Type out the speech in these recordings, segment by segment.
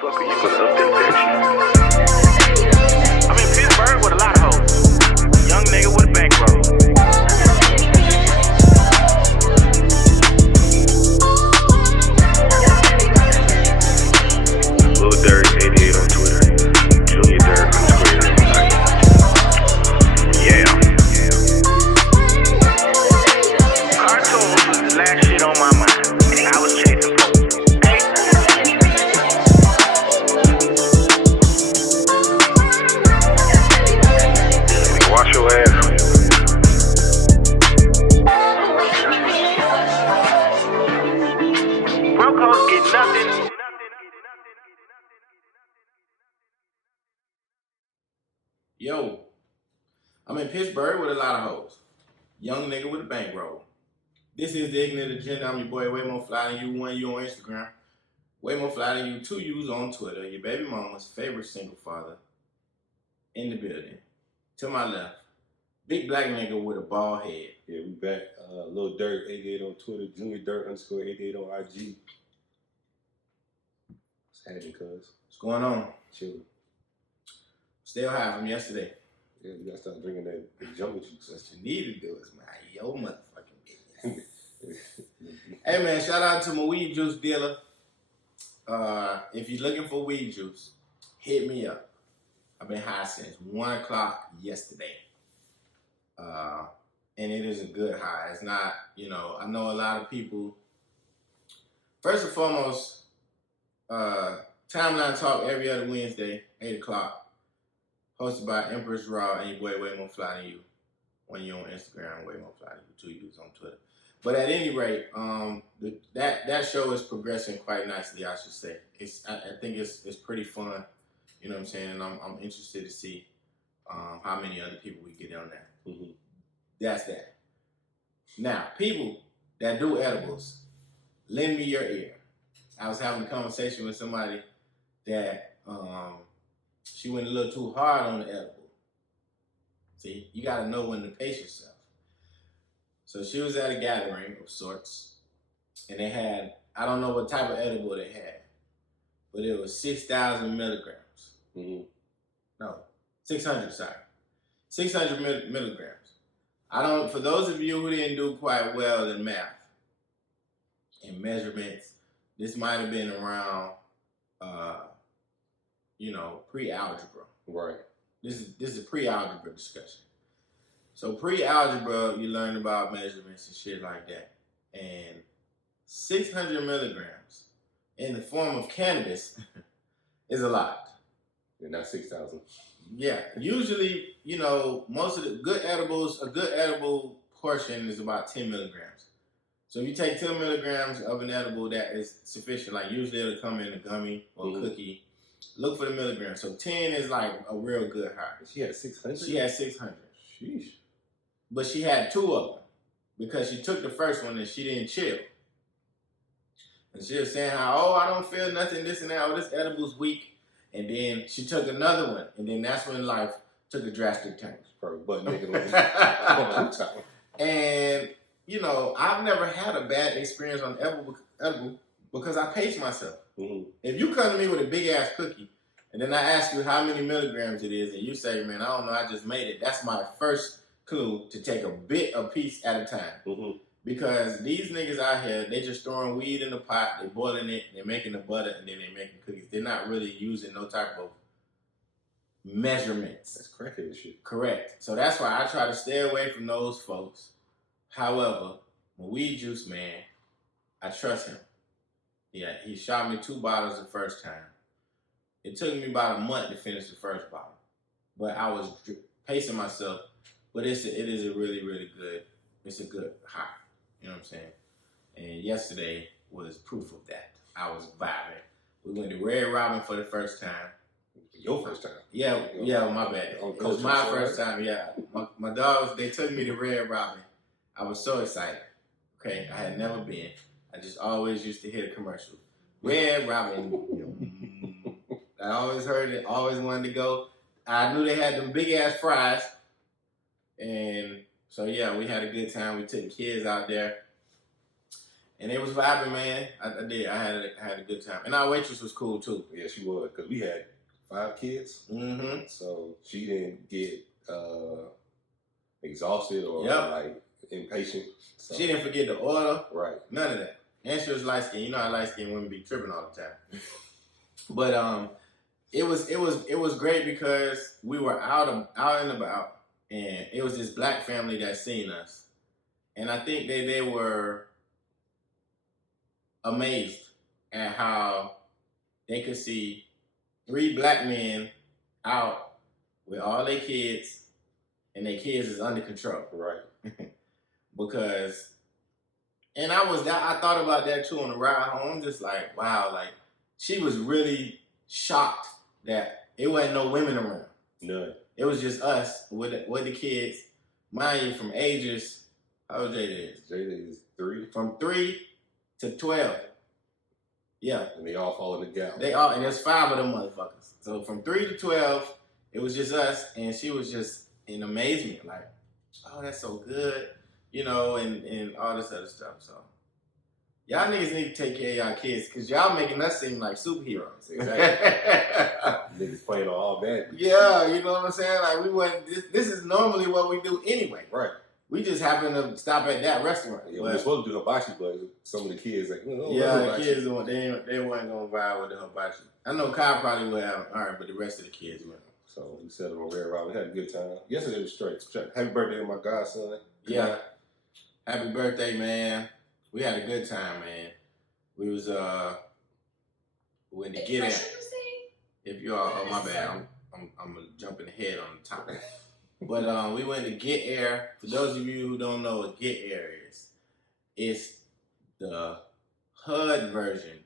Fuck, are you gonna update that shit? I'm in Pittsburgh with a lot of hoes. Young nigga with a bankroll. Lil Durk 88 on Twitter. Junior Durk _88 on IG. Yeah. Cartoons was the last shit on my mind. I was chasing folks. Hey. Nigga, wash your ass. Brocos get nothing. Yo, I'm in Pittsburgh with a lot of hoes. Young nigga with a bankroll. This is the Ignant Agenda. I'm your boy, way more fly than you, one you on Instagram. Way more fly than you, two yous on Twitter. Your baby mama's favorite single father in the building. To my left, big black nigga with a bald head. Yeah, we back. Lil Durk 88 on Twitter, Junior Durk _88 on IG. What's happening, cuz? What's going on? Chillin'. Still high from yesterday. Yeah, we gotta start drinking that jungle juice. What you need to do is man, yo motherfucking business. Hey man, shout out to my weed juice dealer. If you're looking for weed juice, hit me up. I've been high since 1 o'clock yesterday. And it is a good high. It's not, I know a lot of people. First and foremost, Timeline Talk every other Wednesday, 8 o'clock. Hosted by Empress Raw and your boy, way more fly than you. When you're on Instagram, way more fly than you. Two yous on Twitter. But at any rate, that show is progressing quite nicely, I should say. I think it's pretty fun. You know what I'm saying? And I'm interested to see how many other people we get on that. Mm-hmm. That's that. Now, people that do edibles, lend me your ear. I was having a conversation with somebody that she went a little too hard on the edible. See, you gotta know when to pace yourself. So she was at a gathering of sorts, and they had, I don't know what type of edible they had, but it was 6,000 milligrams. Mm-hmm. No, 600, sorry. 600 milligrams. For those of you who didn't do quite well in math and measurements, this might have been around, pre-algebra. Right. This is a pre-algebra discussion. So pre-algebra, you learn about measurements and shit like that. And 600 milligrams in the form of cannabis is a lot. Yeah, not 6,000. Yeah. Usually, most of the good edibles, a good edible portion is about 10 milligrams. So if you take 10 milligrams of an edible, that is sufficient. Like usually it'll come in a gummy or a cookie. Look for the milligrams. So 10 is like a real good high. She had 600? She had 600. Sheesh. But she had 2 of them because she took the first one and she didn't chill. And she was saying how, I don't feel nothing, this and that. This edible's weak. And then she took another one. And then that's when life took a drastic turn. Probably butt naked on top. And, I've never had a bad experience on edible because I pace myself. Mm-hmm. If you come to me with a big ass cookie and then I ask you how many milligrams it is and you say, man, I don't know, I just made it. That's my first clue to take a piece at a time. Mm-hmm. Because these niggas out here, they just throwing weed in the pot, they boiling it, they're making the butter, and then they making cookies. They're not really using no type of measurements. That's crackhead shit. Correct. So that's why I try to stay away from those folks. However, my weed juice man, I trust him. Yeah, he shot me 2 bottles the first time. It took me about a month to finish the first bottle. But I was pacing myself. But it is a really, really good, it's a good high. You know what I'm saying? And yesterday was proof of that. I was vibing. We went to Red Robin for the first time. Your first time? Yeah, my bad. It was my first time, yeah. My dogs, they took me to Red Robin. I was so excited. Okay, I had never been. I just always used to hear the commercial. Red Robin. I always heard it, always wanted to go. I knew they had them big ass fries. And so, yeah, we had a good time. We took the kids out there. And it was vibing, man. I did. I had a good time. And our waitress was cool too. Yeah, she was, because we had 5 kids. Mm-hmm. So she didn't get exhausted or like impatient. So. She didn't forget the order. Right. None of that. And she was light skinned. You know how light skinned women be tripping all the time. But it was great because we were out and about, and it was this black family that seen us, and I think they were amazed at how they could see 3 black men out with all their kids, and their kids is under control. Right. Because, and I thought about that too on the ride home. I'm just like, wow, like she was really shocked that it wasn't no women around. None. It was just us with the kids. Mind you, from ages, how old Jada is? Jada is 3. From 3 to 12. Yeah. And they all fall in the gap. And there's 5 of them motherfuckers. So from 3 to 12, it was just us, and she was just in amazement, like, oh, that's so good, you know, and all this other stuff. So y'all niggas need to take care of y'all kids, because y'all making us seem like superheroes. Exactly. Niggas playing on all that. Yeah, you know what I'm saying? Like, we wasn't, this is normally what we do anyway. Right. We just happen to stop at that restaurant. Yeah, we were supposed to do hibachi, but some of the kids like, the kids, they weren't going to vibe with the hibachi. I know Kyle probably would have, all right, but the rest of the kids went. So we settled on Red Robin. We had a good time. Yesterday was straight. Happy birthday to my godson. Yeah. Happy birthday, man. We had a good time, man. We was we went to get it. If you all, oh my bad, I'm jumping ahead on the topic. But we went to Get Air. For those of you who don't know what Get Air is, it's the HUD version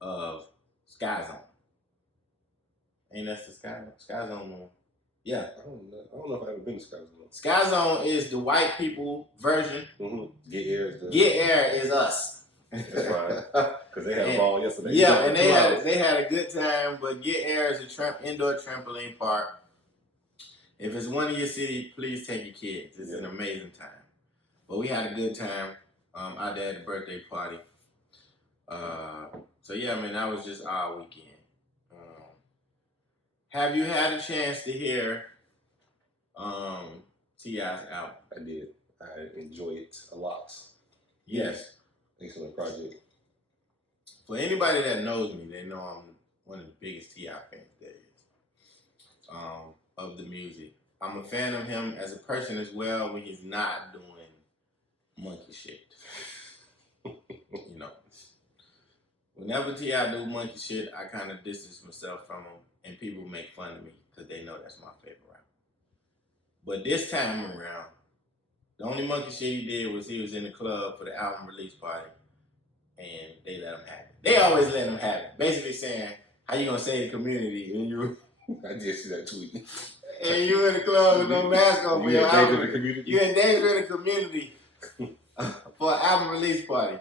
of Sky Zone. Ain't that the Sky Zone one? Yeah. I don't know if I've ever been to Sky Zone. Sky Zone is the white people version. Mm-hmm. Get Air is us. That's right. Because they had a ball yesterday. Yeah, and they had a good time. But Get Air is a indoor trampoline park. If it's one in your city, please take your kids. It's an amazing time. But we had a good time out there at the birthday party. So yeah, man, that was just our weekend. Have you had a chance to hear T.I.'s album? I did. I enjoyed it a lot. Yes. Excellent project. For anybody that knows me, they know I'm one of the biggest T.I. fans there is. Of the music. I'm a fan of him as a person as well when he's not doing monkey shit. You know. Whenever T.I. do monkey shit, I kind of distance myself from him, and people make fun of me because they know that's my favorite rapper. But this time around, the only monkey shit he did was he was in the club for the album release party, and they let him have it. They always let him have it. Basically saying, how you gonna say the community and you... I did see that tweet. And you in the club with no mask on for your album. The community. You're endangering the community for an album release party.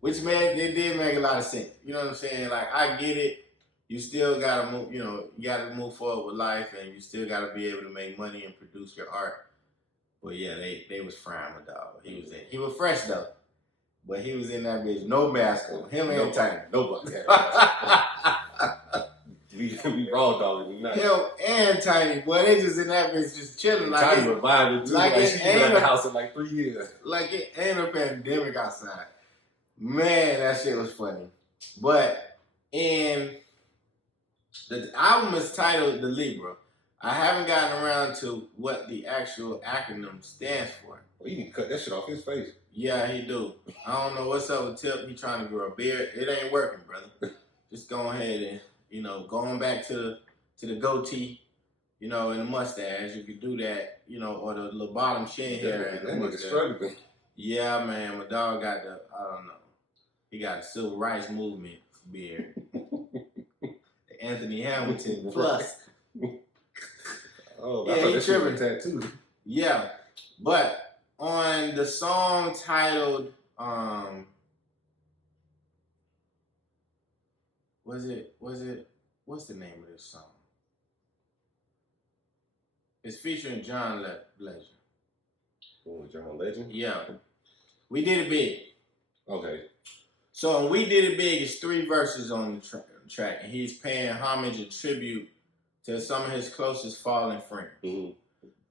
Which, man, it did make a lot of sense. You know what I'm saying? Like, I get it. You still gotta move, you know, you gotta move forward with life, and you still gotta be able to make money and produce your art. But yeah, they was frying my dog. He was fresh though. But he was in that bitch, no mask on. Him and Tiny. Nobody had we raw dogging tonight. Him and Tiny, boy, they just in that bitch just chilling. Like Tiny revived too. Like she's been in the house in like 3 years. Like it ain't a pandemic outside. Man, that shit was funny. But the album is titled The Libra. I haven't gotten around to what the actual acronym stands for. Well, you can cut that shit off his face. Yeah, he do. I don't know what's up with Tip. He trying to grow a beard. It ain't working, brother. Just go ahead and, you know, going back to the goatee, you know, and the mustache. You could do that, you know, or the little bottom chin hair. That nigga struggling. Yeah, man. My dog got I don't know. He got the civil rights movement beard. The Anthony Hamilton plus. Oh, yeah, I thought he that shit tripping. was a tattoo. Yeah, but on the song titled, what's the name of this song? It's featuring John Legend. Oh, John Legend? Yeah. We did it big. Okay. So We Did It Big is 3 verses on the track, and he's paying homage and tribute to some of his closest fallen friends. Mm-hmm.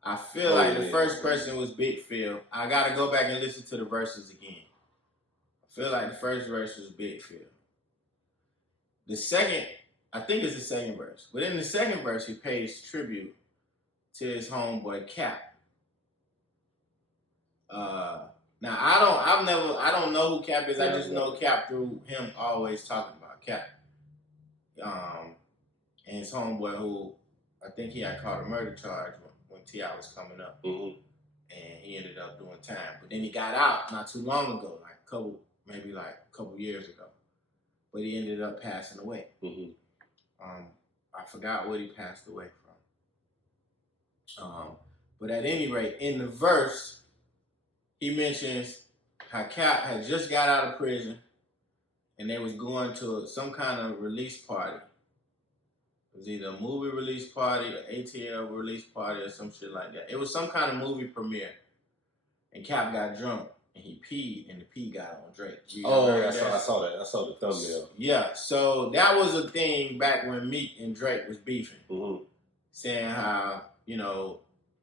I feel like the first person was Big Phil. I gotta go back and listen to the verses again. I feel like the first verse was Big Phil. The second, I think it's the second verse. But in the second verse, he pays tribute to his homeboy Cap. Now I don't know who Cap is. I just know Cap through him always talking about Cap. And his homeboy, who I think he had caught a murder charge when T.I. was coming up, and he ended up doing time. But then he got out not too long ago, like a couple years ago. But he ended up passing away. I forgot what he passed away from. But at any rate, in the verse, he mentions how Cap had just got out of prison and they was going to some kind of release party. It was either a movie release party, an ATL release party, or some shit like that. It was some kind of movie premiere. And Cap got drunk and he peed, and the pee got on Drake. I saw that. I saw the thumbnail. Yeah, so that was a thing back when Meek and Drake was beefing. Saying how,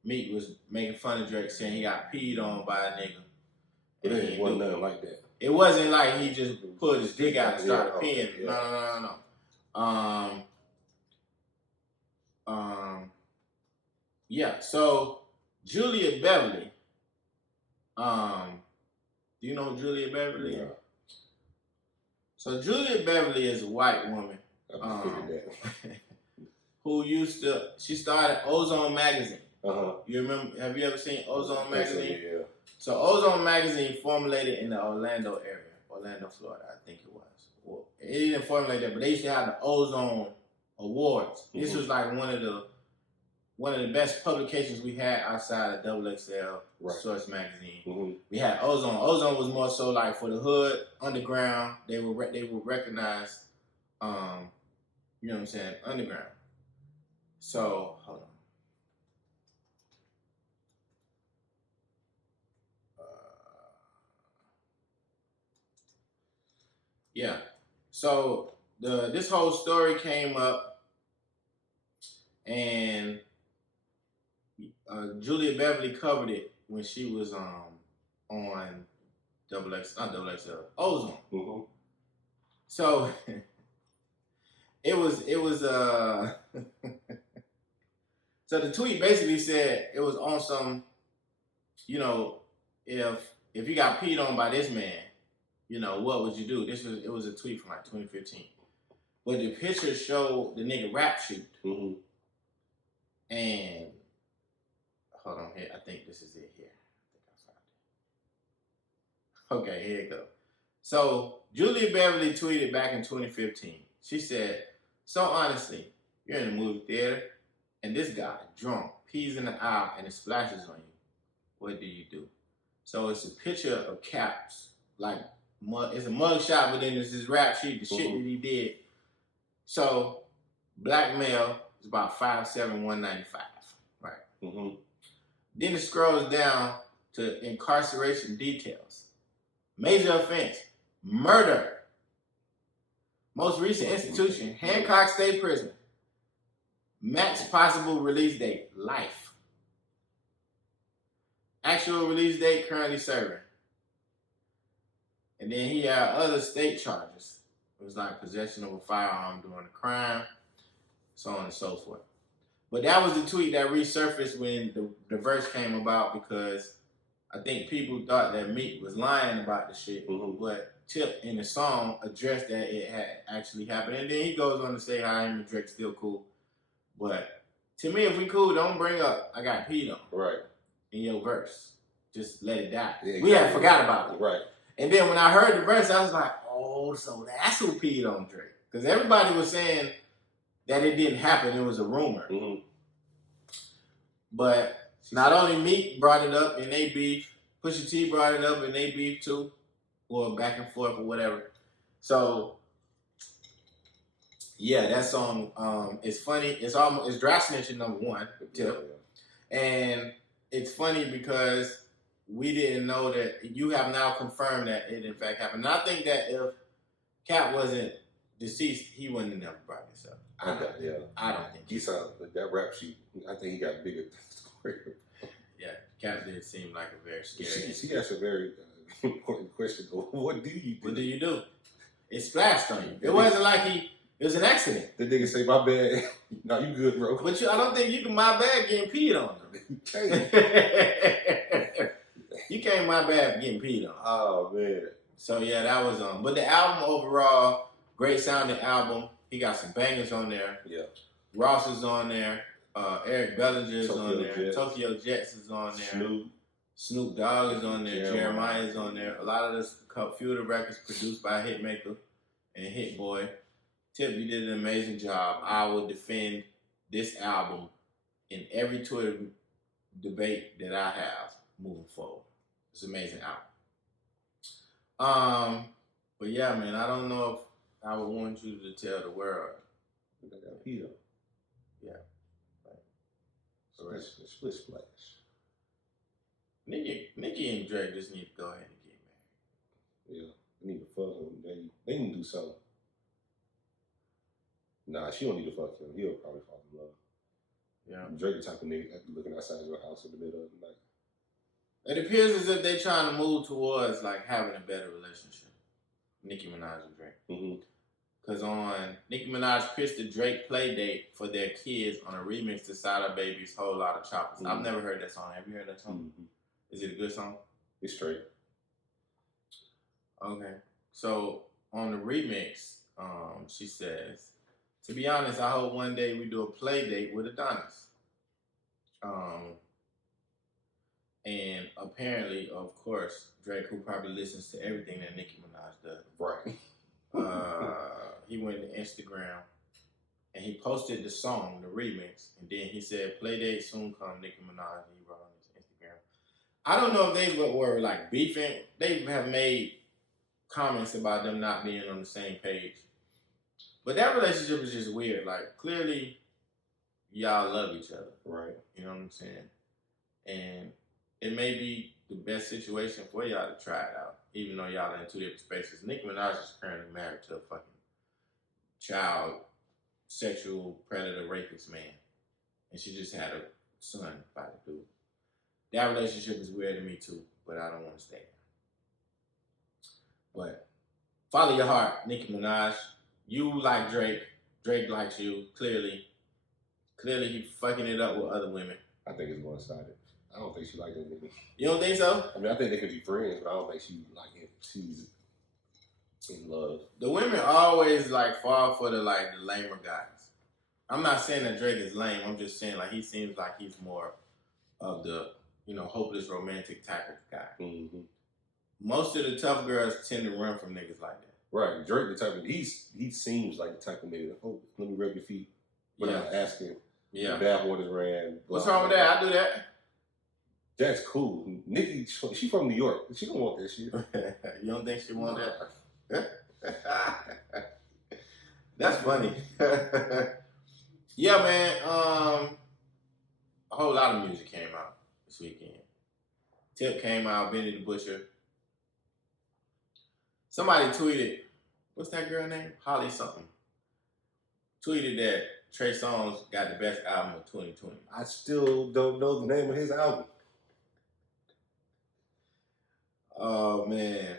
Meek was making fun of Drake, saying he got peed on by a nigga. But it wasn't nothing like that. It wasn't like he just pulled his dick out and started peeing. Yeah. No. Yeah, so Julia Beverly, do you know who Julia Beverly is? Yeah. So Julia Beverly is a white woman who she started Ozone Magazine. You remember, have you ever seen Ozone Magazine? Yeah. So Ozone Magazine formulated in the Orlando area, Orlando, Florida, I think it was. Well, it didn't formulate that, but they used to have the Ozone Awards. This was like one of the best publications we had outside of XXL Source Magazine. We had Ozone. Ozone was more so like for the hood, underground. They were recognized, you know what I'm saying, underground. So hold on. Yeah. So this whole story came up, and Julia Beverly covered it when she was on Ozone. So it was so the tweet basically said it was on some, if you got peed on by this man, what would you do? It was a tweet from like 2015. But the picture showed the nigga rap shoot. And hold on here. I think this is it here. I found it. Okay, here it goes. So Julia Beverly tweeted back in 2015. She said, "So honestly, you're in a movie theater and this guy, drunk, pees in the aisle and it splashes on you. What do you do?" So it's a picture of Caps, like it's a mug shot, but then it's his rap sheet, the shit that he did. So black male is about 5'7", 195, right? Then it scrolls down to incarceration details. Major offense, murder. Most recent institution, Hancock State Prison. Max possible release date, life. Actual release date, currently serving. And then he had other state charges. It was like possession of a firearm during a crime, so on and so forth. But that was the tweet that resurfaced when the verse came about, because I think people thought that Meek was lying about the shit. But Tip in the song addressed that it had actually happened. And then he goes on to say how him and Drake's still cool. But to me, if we cool, don't bring up I got peed on. Right. In your verse. Just let it die. Yeah, we had forgot about it. Right. And then when I heard the verse, I was like, oh, so that's who peed on Drake. Because everybody was saying that it didn't happen. It was a rumor. But not only Meek brought it up and they beef, Pusha T brought it up and they beef too. Or back and forth or whatever. So, yeah, that song is funny. It's dry snitching #1, Tip. And it's funny because we didn't know that. You have now confirmed that it in fact happened. And I think that if Cap wasn't deceased, he wouldn't have never brought this up. I don't think he sounds like that rap sheet. I think he got bigger story. Yeah, Cap did seem like a very scary. She asked a very important question. What do you do? What do you do? It splashed on you. It wasn't like it was an accident. The nigga say, my bad. No, you good, bro. But I don't think you can my bad getting peed on. You can't. You can't my bad getting peed on. Oh, man. So, yeah, that was But the album overall, great sounding album. He got some bangers on there. Yeah. Ross is on there. Eric Bellinger is Tokyo on there. Jets. Tokyo Jets is on there. Snoop Dogg is on there. Jeremiah is on there. A lot of this, few of the records produced by Hitmaker and Hit Boy. Tip, you did an amazing job. I will defend this album in every Twitter debate that I have moving forward. It's an amazing album. But yeah, man, I don't know if I would want you to tell the world. Yeah. Right. So that's a split splash. Nicki and Drake just need to go ahead and get married. Yeah, they need to fuck him. They need to do something. Nah, she don't need to fuck him. He'll probably fall in love. Yeah. Drake the type of nigga that be looking outside your house in the middle of the night. It appears as if they're trying to move towards like having a better relationship. Nicki Minaj and Drake. Mm-hmm. Because on Nicki Minaj pitched the Drake play date for their kids on a remix to Sada Baby's Whole Lot of Choppers. Mm-hmm. I've never heard that song. Have you heard that song? Mm-hmm. Is it a good song? It's straight. Okay. So on the remix, she says, to be honest, I hope one day we do a play date with Adonis. And apparently, of course, Drake, who probably listens to everything that Nicki Minaj does. Right. He went to Instagram and he posted the song, the remix, and then he said, play date soon come, Nicki Minaj. And he wrote on his Instagram. I don't know if they were like beefing. They have made comments about them not being on the same page. But that relationship is just weird. Like, clearly, y'all love each other. Right. You know what I'm saying? And it may be the best situation for y'all to try it out, even though y'all are in two different spaces. Nicki Minaj is currently married to a fucking child sexual predator rapist man. And she just had a son by the dude. That relationship is weird to me too, but I don't want to stay there. But follow your heart, Nicki Minaj. You like Drake. Drake likes you, clearly. Clearly he fucking it up with other women. I think it's one-sided. I don't think she like that nigga. You don't think so? I mean, I think they could be friends, but I don't think she like him. She's in love. The women always like fall for the lamer guys. I'm not saying that Drake is lame. I'm just saying like he seems like he's more of the hopeless romantic type of guy. Mm-hmm. Most of the tough girls tend to run from niggas like that. Right, Drake the type of he seems like the type of nigga. Oh, let me rub your feet without asking. Yeah. The bath waters ran. What's wrong with that? I do that. That's cool. Nicki, she from New York. She don't want that shit. You don't think she want that? That's funny. Yeah, man. A whole lot of music came out this weekend. Tip came out, Benny the Butcher. Somebody tweeted, what's that girl name? Holly something. Tweeted that Trey Songz got the best album of 2020. I still don't know the name of his album. Oh, man.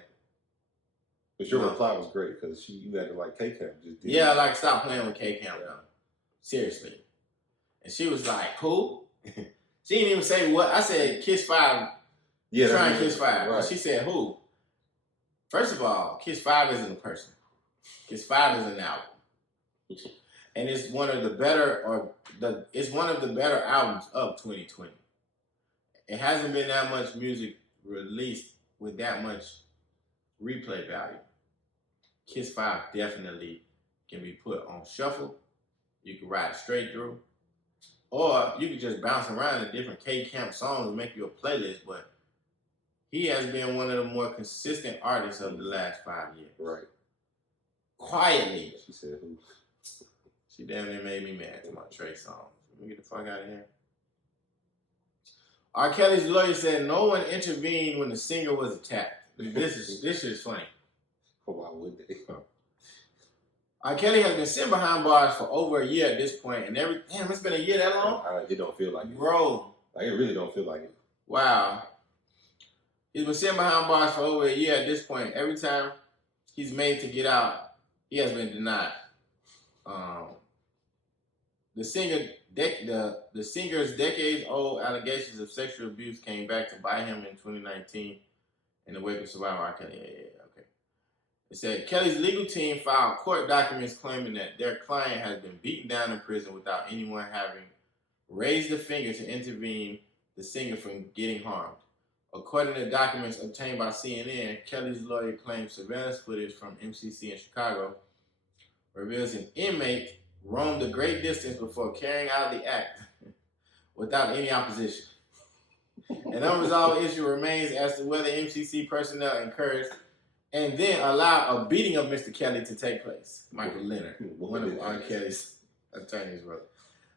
But your reply was great because you acted like K-Camp just did. Yeah, like stop playing with K-Camp now. Seriously. And she was like, who? She didn't even say what. I said Kiss 5. Yeah, trying Kiss 5. Right. And she said who? First of all, Kiss 5 isn't a person. Kiss 5 is an album. And it's one of the better albums of 2020. It hasn't been that much music released with that much replay value. Kiss 5 definitely can be put on shuffle. You can ride it straight through. Or you can just bounce around to different K-Camp songs and make you a playlist. But he has been one of the more consistent artists of the last 5 years. Right. Quietly. She said who? She damn near made me mad to my Trey Songz. Let me get the fuck out of here. R. Kelly's lawyer said no one intervened when the singer was attacked. This is funny. Why would they? R. Kelly has been sitting behind bars for over a year at this point, and it's been a year that long? It don't feel like it. Bro. Like, it really don't feel like it. Wow. He's been sitting behind bars for over a year at this point. Every time he's made to get out, he has been denied. The singer's decades-old allegations of sexual abuse came back to bite him in 2019 in the wake of survivor R. Kelly. Okay. It said Kelly's legal team filed court documents claiming that their client has been beaten down in prison without anyone having raised a finger to intervene the singer from getting harmed. According to documents obtained by CNN, Kelly's lawyer claims surveillance footage from MCC in Chicago reveals an inmate roamed a great distance before carrying out the act without any opposition. An unresolved issue remains as to whether MCC personnel encouraged and then allowed a beating of Mr. Kelly to take place. Michael Leonard, one of R. Kelly's attorneys, wrote.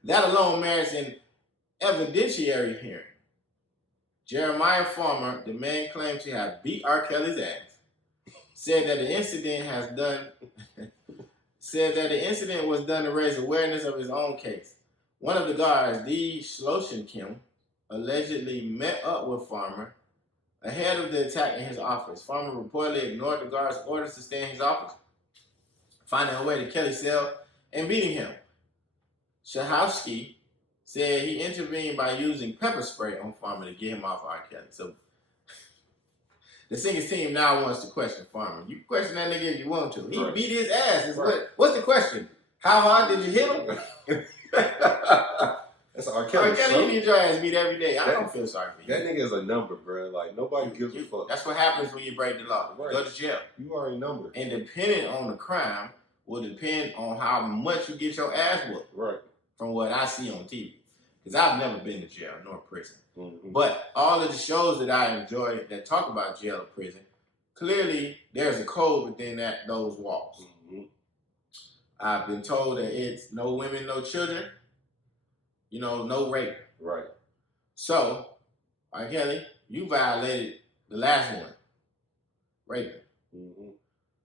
That alone merits an evidentiary hearing. Jeremiah Farmer, the man claimed to have beat R. Kelly's ass, said that the incident was done to raise awareness of his own case. One of the guards, D. Schlosenkim, allegedly met up with Farmer ahead of the attack in his office. Farmer reportedly ignored the guard's orders to stay in his office, finding a way to Kelly's cell and beating him. Shahowski said he intervened by using pepper spray on Farmer to get him off R. Kelly. So the singer's team now wants to question Farmer. You can question that nigga if you want to. He beat his ass. What's the question? How hard did you hit him? That's R. Kelly. R. Kelly, you need your ass beat every day. I don't feel sorry for you. That nigga is a number, bro. Like, nobody gives a fuck. That's what happens when you break the law. You go to jail. You are a number. And depending on the crime will depend on how much you get your ass whooped. Right. From what I see on TV. Because I've never been to jail nor prison. Mm-hmm. But all of the shows that I enjoy that talk about jail or prison, clearly there's a code within those walls. Mm-hmm. I've been told that it's no women, no children, no rape. Right. So, R. Kelly, you violated the last one. Raping. Mm-hmm.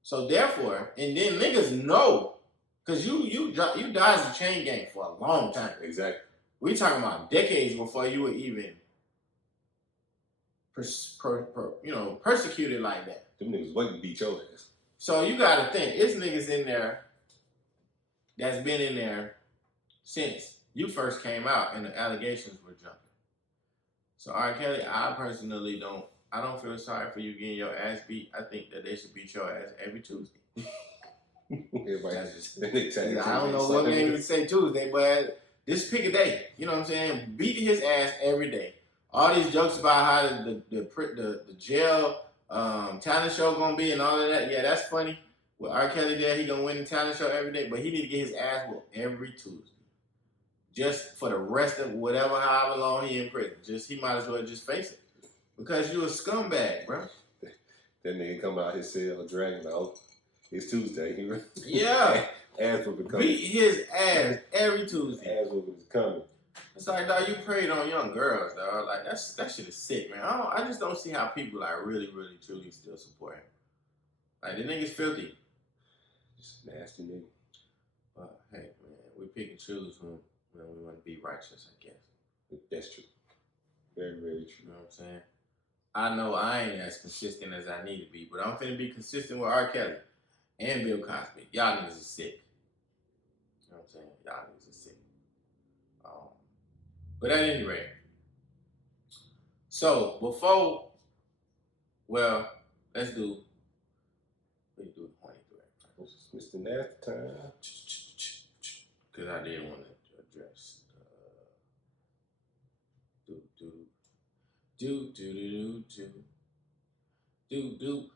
So therefore, and then niggas know, because you dodged the chain gang for a long time. Exactly. We talking about decades before you were even persecuted like that. Them niggas waiting to beat your ass. So you got to think, it's niggas in there that's been in there since you first came out and the allegations were jumping. So R. Kelly, I personally don't feel sorry for you getting your ass beat. I think that they should beat your ass every Tuesday. Everybody has just I don't know what game to say Tuesday, but just pick a day. You know what I'm saying? Beat his ass every day. All these jokes about how the jail talent show gonna be and all of that. Yeah, that's funny. With R. Kelly there, he gonna win the talent show every day, but he need to get his ass whooped every Tuesday. Just for the rest of however long he in prison. He might as well just face it. Because you a scumbag, bro. That nigga come out his cell dragging out. It's Tuesday. Yeah. Ass whooping coming. Beat his ass every Tuesday. Ass whooping is coming. It's like, dog, you preyed on young girls, dog. Like, that shit is sick, man. I just don't see how people, like, really, really, truly still support him. Like, the nigga's filthy. Just nasty nigga. But, hey, man, we pick and choose when we want to be righteous, I guess. That's true. Very, very true. You know what I'm saying? I know I ain't as consistent as I need to be, but I'm finna be consistent with R. Kelly and Bill Cosby. Y'all niggas is sick. You know what I'm saying? Y'all niggas is sick. But at any rate, so let's do the horny thread. Mr. Nasty time. Because I did want to address do.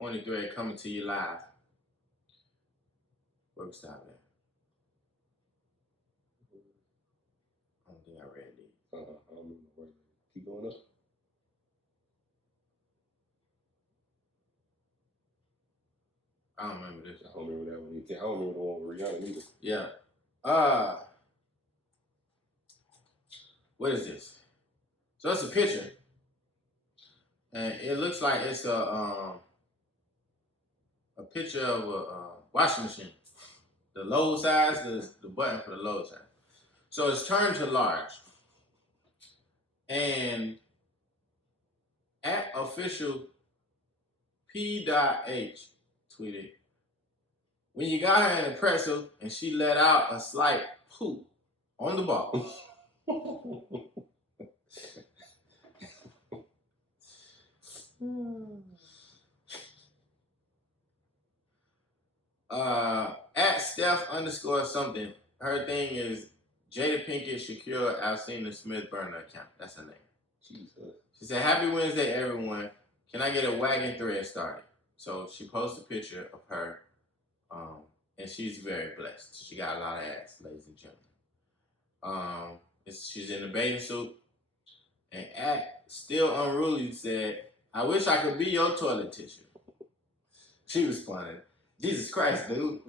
Horny thread coming to you live. Where we stop at? I don't think I read these. I don't remember where. Keep going up. I don't remember this. I don't remember that one either. I don't remember the one with Rihanna either. Yeah. what is this? So it's a picture, and it looks like it's a picture of a washing machine, the low size, the button for the low size. So it's turned to large, and at official P.H tweeted, when you got her in the pretzel and she let out a slight poop on the ball. At Steph_something. Her thing is Jada Pinkett Shakur Alcina Smith burner account. That's her name. Jesus. She said, "Happy Wednesday, everyone. Can I get a wagon thread started?" So she posted a picture of her, and she's very blessed. She got a lot of ass, ladies and gentlemen. She's in a bathing suit, and at Still Unruly said, "I wish I could be your toilet tissue." She responded, "Jesus Christ, dude."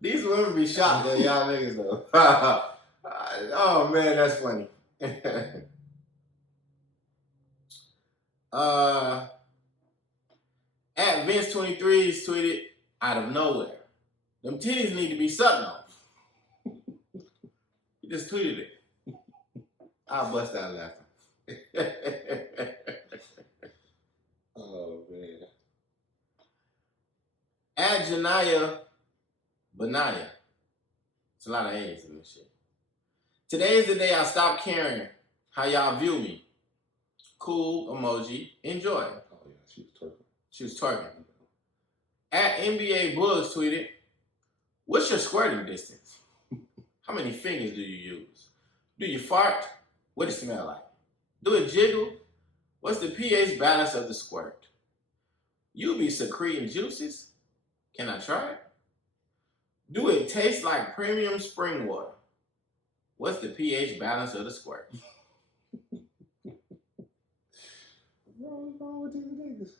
These women be shocked at y'all niggas though. Oh man, that's funny. At Vince23 tweeted, out of nowhere, "Them titties need to be sucked on." He just tweeted it. I'll bust out laughing. Oh man. At Janaya Benaya. It's a lot of A's in this shit. "Today is the day I stopped caring how y'all view me. Cool emoji. Enjoy." Oh yeah, she was twerking. She was twerking. At NBA Bugs tweeted, "What's your squirting distance? How many fingers do you use? Do you fart? What does it smell like? Do it jiggle? What's the pH balance of the squirt? You be secreting juices? Can I try it? Do it taste like premium spring water? What's the pH balance of the squirt?" What's wrong with these niggas?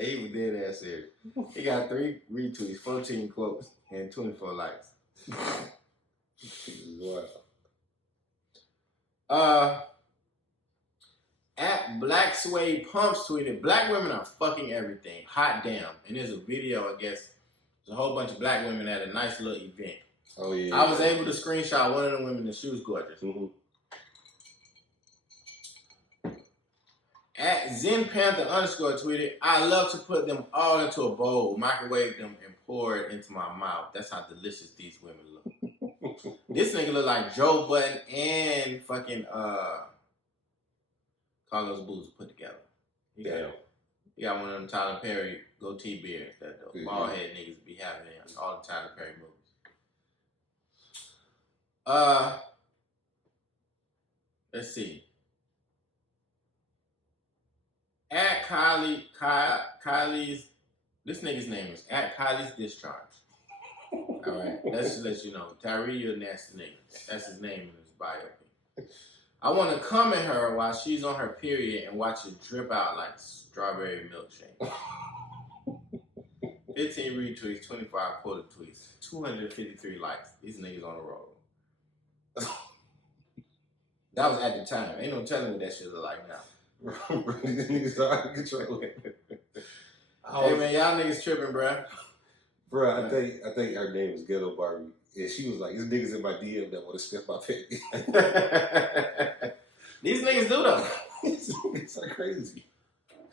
He was dead ass serious. He got 3 retweets, 14 quotes, and 24 likes. Wow. At Black Suede Pumps tweeted, "Black women are fucking everything. Hot damn." And there's a video, I guess. There's a whole bunch of black women at a nice little event. Oh yeah. I was able to screenshot one of the women and she was gorgeous. Mm-hmm. At Zen Panther _ tweeted, "I love to put them all into a bowl, microwave them, and pour it into my mouth. That's how delicious these women look." This nigga look like Joe Budden and fucking Carlos Boozer put together. He got one of them Tyler Perry goatee beards that the bald head niggas be having in all the Tyler Perry movies. Let's see. At Kylie's, this nigga's name is at Kylie's Discharge. All right, that's just let you know. Tyree, you're a nasty nigga. That's his name in his bio. "I want to come at her while she's on her period and watch it drip out like strawberry milkshake." 15 retweets, 25 quoted tweets, 253 likes. These niggas on the road. That was at the time. Ain't no telling what that shit look like now. These niggas are out of control. Hey man, y'all niggas tripping, bruh. Bro, I think her name is Ghetto Barbie. And she was like, "There's niggas in my DM that want to sniff my pet." These niggas do though. It's like crazy.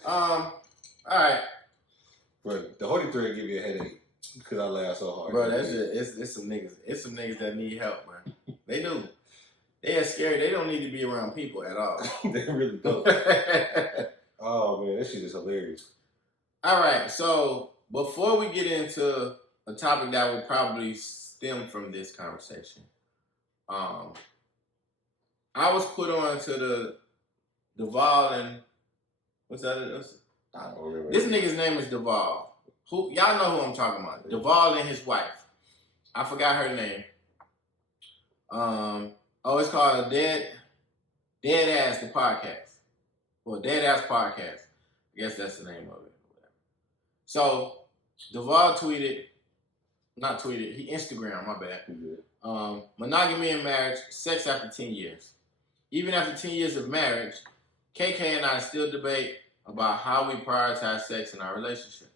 All right. Bro, the holy thread give you a headache because I laugh so hard. Bro, that's just, it's some niggas. It's some niggas that need help, man. They do. They are scared. They don't need to be around people at all. They really don't. Oh man, that shit is hilarious. All right, so before we get into a topic that will probably stem from this conversation, I was put on to the Duval and what's that? I don't remember. This nigga's name is Duval. Who y'all know who I'm talking about? Duval and his wife. I forgot her name. It's called a Dead Ass the Podcast. Or Dead Ass Podcast. I guess that's the name of it. So Duval he Instagrammed, my bad. Monogamy in marriage, sex after 10 years. Even after 10 years of marriage, KK and I still debate about how we prioritize sex in our relationship.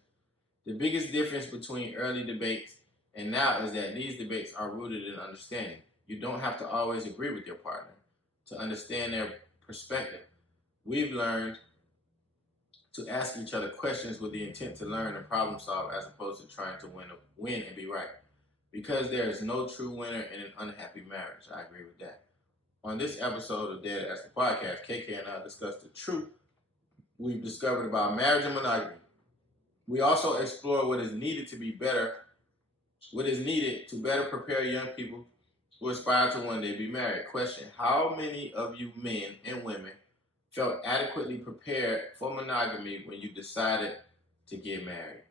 The biggest difference between early debates and now is that these debates are rooted in understanding. You don't have to always agree with your partner to understand their perspective. We've learned to ask each other questions with the intent to learn and problem solve as opposed to trying to win and be right. Because there is no true winner in an unhappy marriage. I agree with that. On this episode of Dead Ass the Podcast, KK and I discuss the truth we've discovered about marriage and monogamy. We also explore what is needed to better prepare young people who aspire to one day be married. Question: how many of you men and women felt adequately prepared for monogamy when you decided to get married?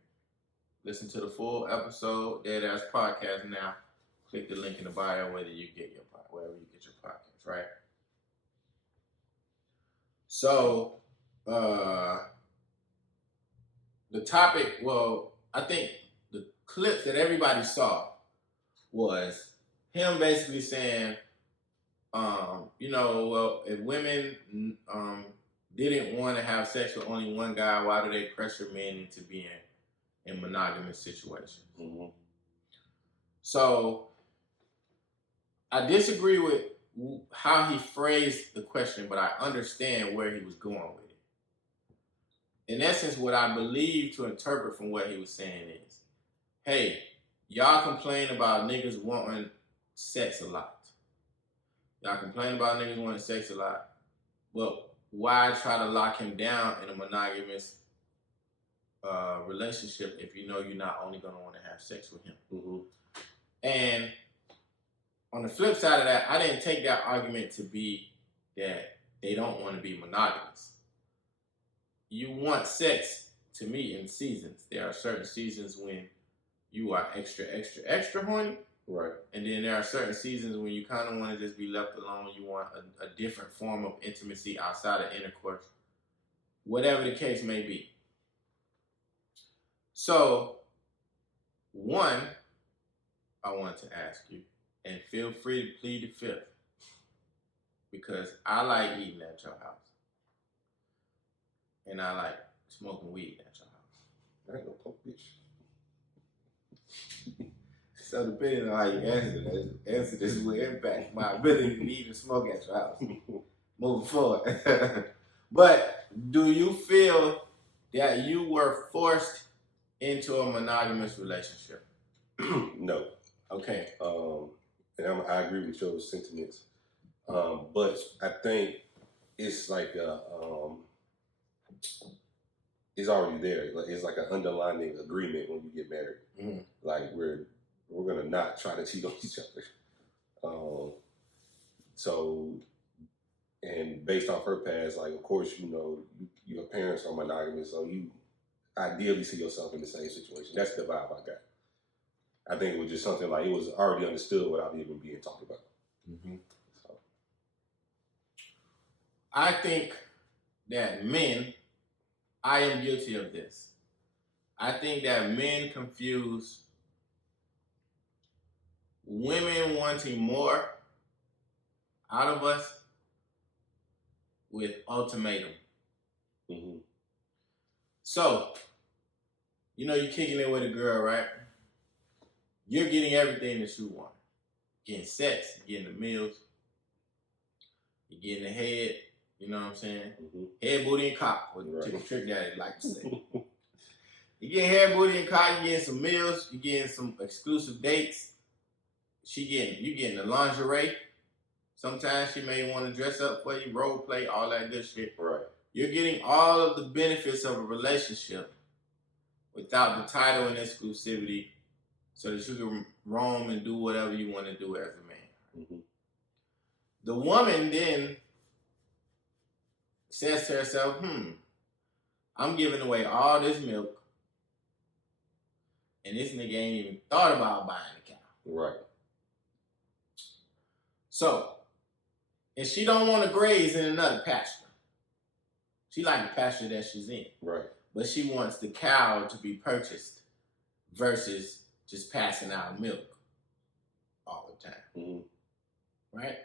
Listen to the full episode, Dead Ass Podcast now. Click the link in the bio wherever you get your podcast, right? So, the topic, I think the clip that everybody saw was him basically saying, if women didn't want to have sex with only one guy, why do they pressure men into being in monogamous situations? Mm-hmm. So I disagree with how he phrased the question, but I understand where he was going with it. In essence, what I believe to interpret from what he was saying is, hey, y'all complain about niggas wanting sex a lot. Y'all complain about niggas wanting sex a lot, but why try to lock him down in a monogamous relationship if you know you're not only going to want to have sex with him? Mm-hmm. And on the flip side of that, I didn't take that argument to be that they don't want to be monogamous. You want sex, to me, in seasons. There are certain seasons when you are extra, extra, extra horny. Right. And then there are certain seasons when you kind of want to just be left alone. You want a different form of intimacy outside of intercourse. Whatever the case may be. So, one, I wanted to ask you, and feel free to plead the fifth, because I like eating at your house. And I like smoking weed at your house. I ain't no punk bitch. So depending on how you answer this will impact my ability to eat and smoke at your house moving forward. But do you feel that you were forced into a monogamous relationship? No. Okay. And I agree with your sentiments. But I think it's like it's already there. It's like an underlying agreement when you get married. Mm-hmm. Like we're gonna not try to cheat on each other. So, and based off her past, like of course your parents are monogamous, so you ideally see yourself in the same situation. That's the vibe I got. I think it was just something like it was already understood without even being talked about. Mm-hmm. So. I think that men, I am guilty of this. I think that men confuse women wanting more out of us with ultimatum. Mm-hmm. So, you're kicking it with a girl, right? You're getting everything that you want. You're getting sex, you're getting the meals, you're getting the head, you know what I'm saying? Mm-hmm. Head, booty, and cock, what right. Trick Daddy like to say. You're getting head, booty, and cock, you're getting some meals, you're getting some exclusive dates. You getting the lingerie. Sometimes she may want to dress up for you, role play, all that good shit. Right. You're getting all of the benefits of a relationship without the title and exclusivity, so that you can roam and do whatever you want to do as a man. Mm-hmm. The woman then says to herself, I'm giving away all this milk, and this nigga ain't even thought about buying a cow. Right. So, and she don't want to graze in another pasture. She like the pasture that she's in. Right. But she wants the cow to be purchased versus just passing out milk all the the time. Mm-hmm. Right?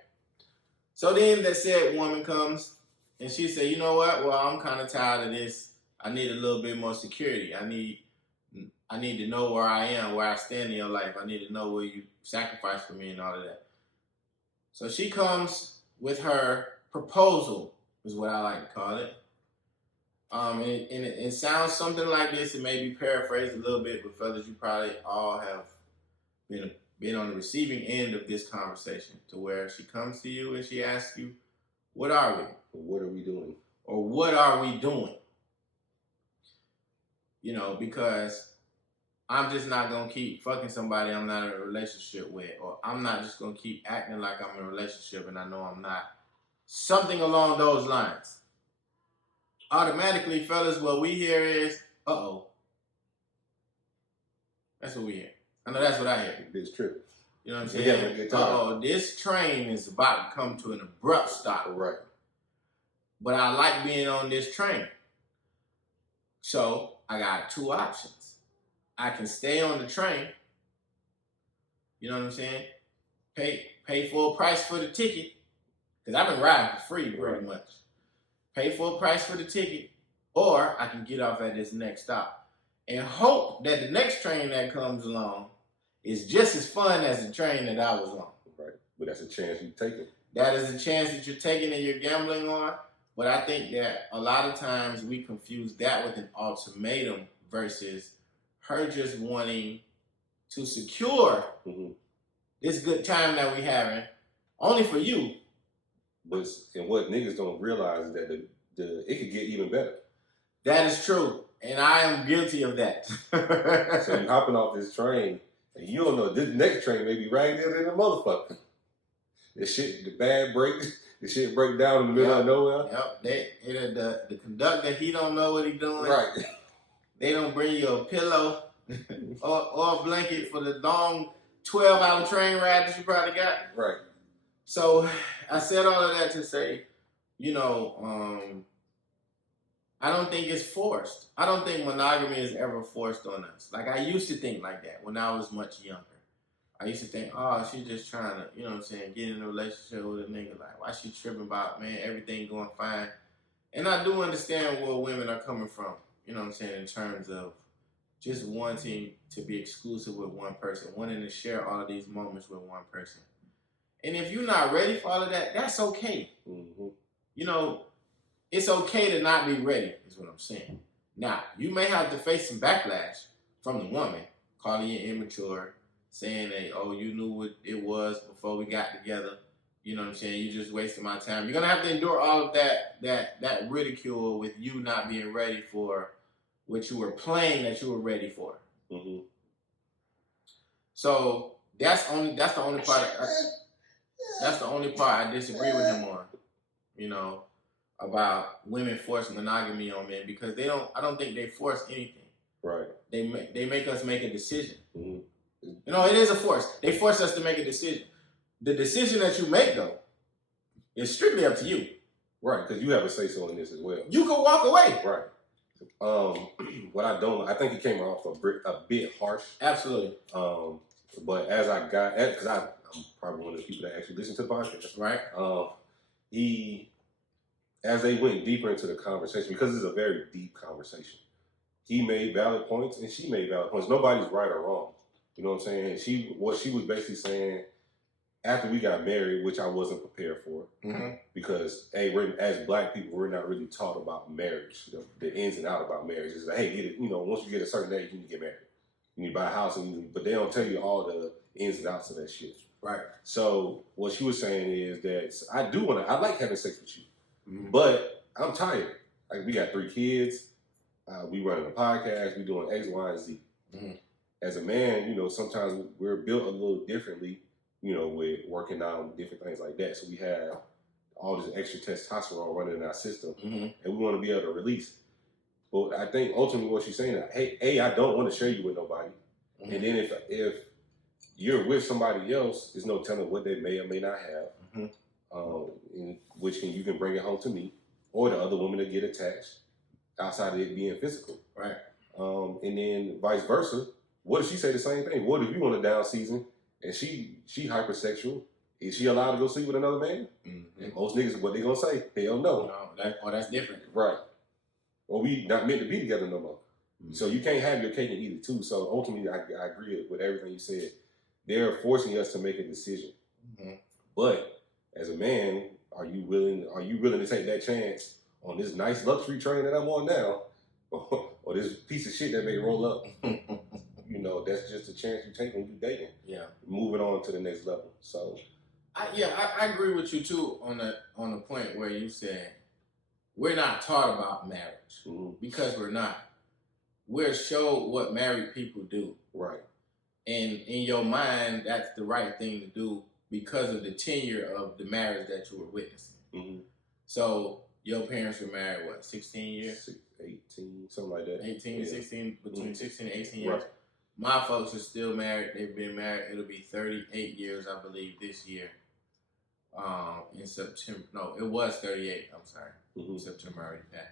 So then that said woman comes and she said, you know what? Well, I'm kind of tired of this. I need a little bit more security. I need to know where I am, where I stand in your life. I need to know where you sacrifice for me and all of that. So she comes with her proposal, is what I like to call it. And it sounds something like this. It may be paraphrased a little bit, but fellas, you probably all have been on the receiving end of this conversation, to where she comes to you and she asks you, what are we? What are we doing? Or what are we doing? You know, because I'm just not going to keep fucking somebody I'm not in a relationship with, or I'm not just going to keep acting like I'm in a relationship and I know I'm not. Something along those lines. Automatically, fellas, what we hear is, uh-oh. That's what we hear. I know that's what I hear. It's true. You know what I'm saying? Yeah, uh-oh, this train is about to come to an abrupt stop. Right. But I like being on this train. So I got two options. I can stay on the train. You know what I'm saying? Pay full price for the ticket. Because I've been riding for free pretty much. Pay full price for the ticket. Or I can get off at this next stop. And hope that the next train that comes along is just as fun as the train that I was on. Right. But that's a chance you're taking. That is a chance that you're taking and you're gambling on. But I think that a lot of times we confuse that with an ultimatum versus her just wanting to secure this good time that we're having only for you. But and what niggas don't realize is that it could get even better. That is true. And I am guilty of that. So you're hopping off this train and you don't know this next train may be right there than a motherfucker. The bad brakes. The shit break down in the middle of nowhere. Yep. The conductor, he don't know what he's doing. Right. They don't bring you a pillow or a blanket for the long 12-hour train ride that you probably got. Right. So I said all of that to say, you know, I don't think it's forced. I don't think monogamy is ever forced on us. Like, I used to think like that when I was much younger. I used to think, oh, she's just trying to, you know what I'm saying, get in a relationship with a nigga. Like, why she tripping about, man, everything going fine. And I do understand where women are coming from, you know what I'm saying, in terms of just wanting to be exclusive with one person, wanting to share all of these moments with one person. And if you're not ready for all of that, that's okay. Mm-hmm. You know, it's okay to not be ready, is what I'm saying. Now, you may have to face some backlash from the woman, calling you immature, saying that, oh, you knew what it was before we got together. You know what I'm saying? You just wasted my time. You're going to have to endure all of that ridicule with you not being ready for what you were playing that you were ready for. Mm-hmm. So that's the only part I disagree with him on, you know, about women forcing monogamy on men, because I don't think they force anything. Right. They make us make a decision. Mm-hmm. You know, it is a force. They force us to make a decision. The decision that you make, though, is strictly up to you. Right, because you have a say-so in this as well. You can walk away. Right. What I think it came off a bit harsh. Absolutely. But as I got, because I'm probably one of the people that actually listen to the podcast. Right. As they went deeper into the conversation, because it's a very deep conversation, he made valid points and she made valid points. Nobody's right or wrong. You know what I'm saying? What she was basically saying, after we got married, which I wasn't prepared for, because as Black people, we're not really taught about marriage, the ins and outs about marriage. It's like, hey, once you get a certain age, you need to get married. You need to buy a house, but they don't tell you all the ins and outs of that shit. Right. So what she was saying is that I like having sex with you, but I'm tired. Like, we got 3 kids, we running a podcast, we doing X, Y, and Z. As a man, sometimes we're built a little differently, with working out, different things like that. So we have all this extra testosterone running in our system, and we want to be able to release. But I think ultimately what she's saying is, hey, I don't want to share you with nobody. And then if you're with somebody else, there's no telling what they may or may not have, in which you can bring it home to me, or the other woman to get attached outside of it being physical. Right. And then vice versa. What if she say the same thing? What if you want a down season and she hypersexual. Is she allowed to go sleep with another man? Mm-hmm. And most niggas, what they gonna say? Hell no. That's different. Right. Or we not meant to be together no more. Mm-hmm. So you can't have your cake and eat it too. So ultimately, I agree with everything you said. They're forcing us to make a decision. Mm-hmm. But as a man, are you willing to take that chance on this nice luxury train that I'm on now, or this piece of shit that may roll up? You know, that's just a chance you take when you dating. Yeah. Moving on to the next level. So. I agree with you too on the point where you said we're not taught about marriage because we're not. We're showed what married people do. Right. And in your mind, that's the right thing to do because of the tenure of the marriage that you were witnessing. Mm-hmm. So your parents were married, what, 16 years? 18, something like that. 18 to 16, between 16 and 18 years. Right. My folks are still married. They've been married. It'll be 38 years, I believe, this year. In September. No, it was 38. I'm sorry. Mm-hmm. September already passed.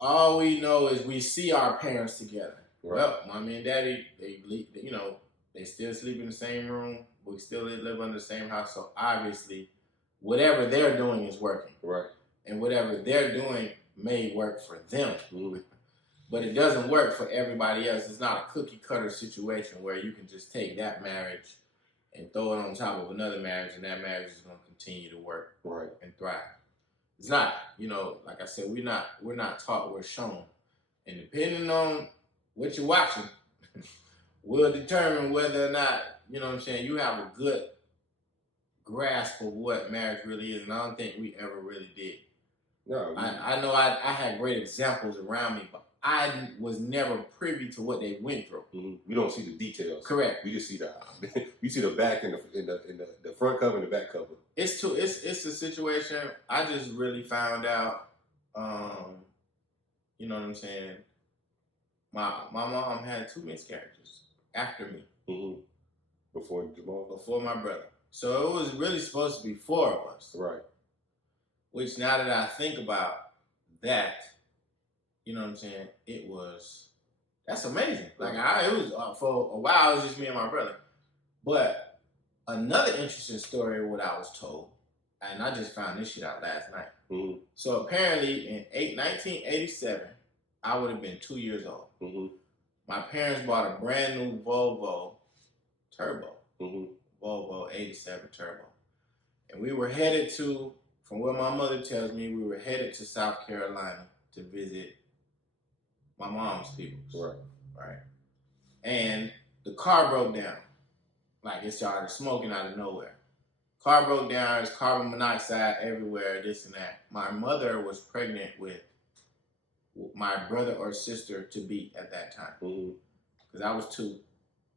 All we know is we see our parents together. Right. Well, mommy and daddy, they still sleep in the same room. We still live under the same house. So obviously, whatever they're doing is working. Right. And whatever they're doing may work for them. Mm-hmm. But it doesn't work for everybody else. It's not a cookie cutter situation where you can just take that marriage and throw it on top of another marriage, and that marriage is going to continue to work and thrive. It's not, like I said, we're not taught, we're shown. And depending on what you're watching, will determine whether or not, you have a good grasp of what marriage really is. And I don't think we ever really did. No, I know I had great examples around me, but I was never privy to what they went through. Mm-hmm. We don't see the details. Correct. We just see the back and the front cover and the back cover. It's a situation. I just really found out. You know what I'm saying? My mom had 2 miscarriages after me. Mm-hmm. Before Jamal. Before my brother. So it was really supposed to be 4 of us. Right. Which now that I think about that. You know what I'm saying? That's amazing. Like it was for a while. It was just me and my brother. But another interesting story, what I was told, and I just found this shit out last night. Mm-hmm. So apparently, in 1987, I would have been 2 years old. Mm-hmm. My parents bought a brand new Volvo Turbo, Volvo 87 Turbo, and we were headed to, from what my mother tells me, we were headed to South Carolina to visit my mom's people. Right. And the car broke down. Like it started smoking out of nowhere. Car broke down, there's carbon monoxide everywhere, this and that. My mother was pregnant with my brother or sister to be at that time. Because I was 2.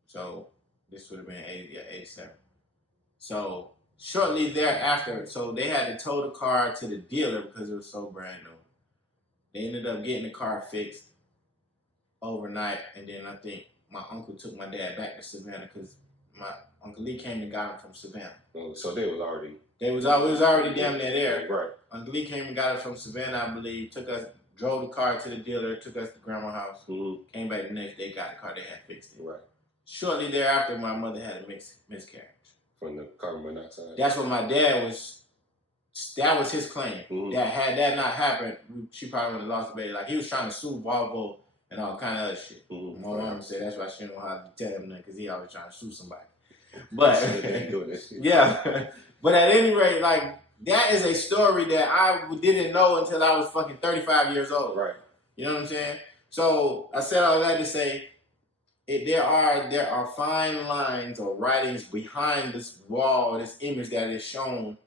So this would have been 87. So shortly thereafter, so they had to tow the car to the dealer because it was so brand new. They ended up getting the car fixed overnight, and then I think my uncle took my dad back to Savannah because my Uncle Lee came and got him from Savannah. So they was already... we was already damn near there. Right. Uncle Lee came and got us from Savannah, I believe, drove the car to the dealer, took us to grandma's house, came back the next day, got the car, they had fixed it. Right. Shortly thereafter, my mother had a miscarriage. From the carbon monoxide? That's what my dad was... That was his claim. That had that not happened, she probably would have lost the baby. Like, he was trying to sue Volvo and all kind of other shit. My mom said that's why she didn't know how to tell him nothing, because he always trying to sue somebody. But, yeah. But at any rate, like, that is a story that I didn't know until I was fucking 35 years old. Right. You know what I'm saying? So, I said all that to say, there are fine lines or writings behind this wall, this image that is shown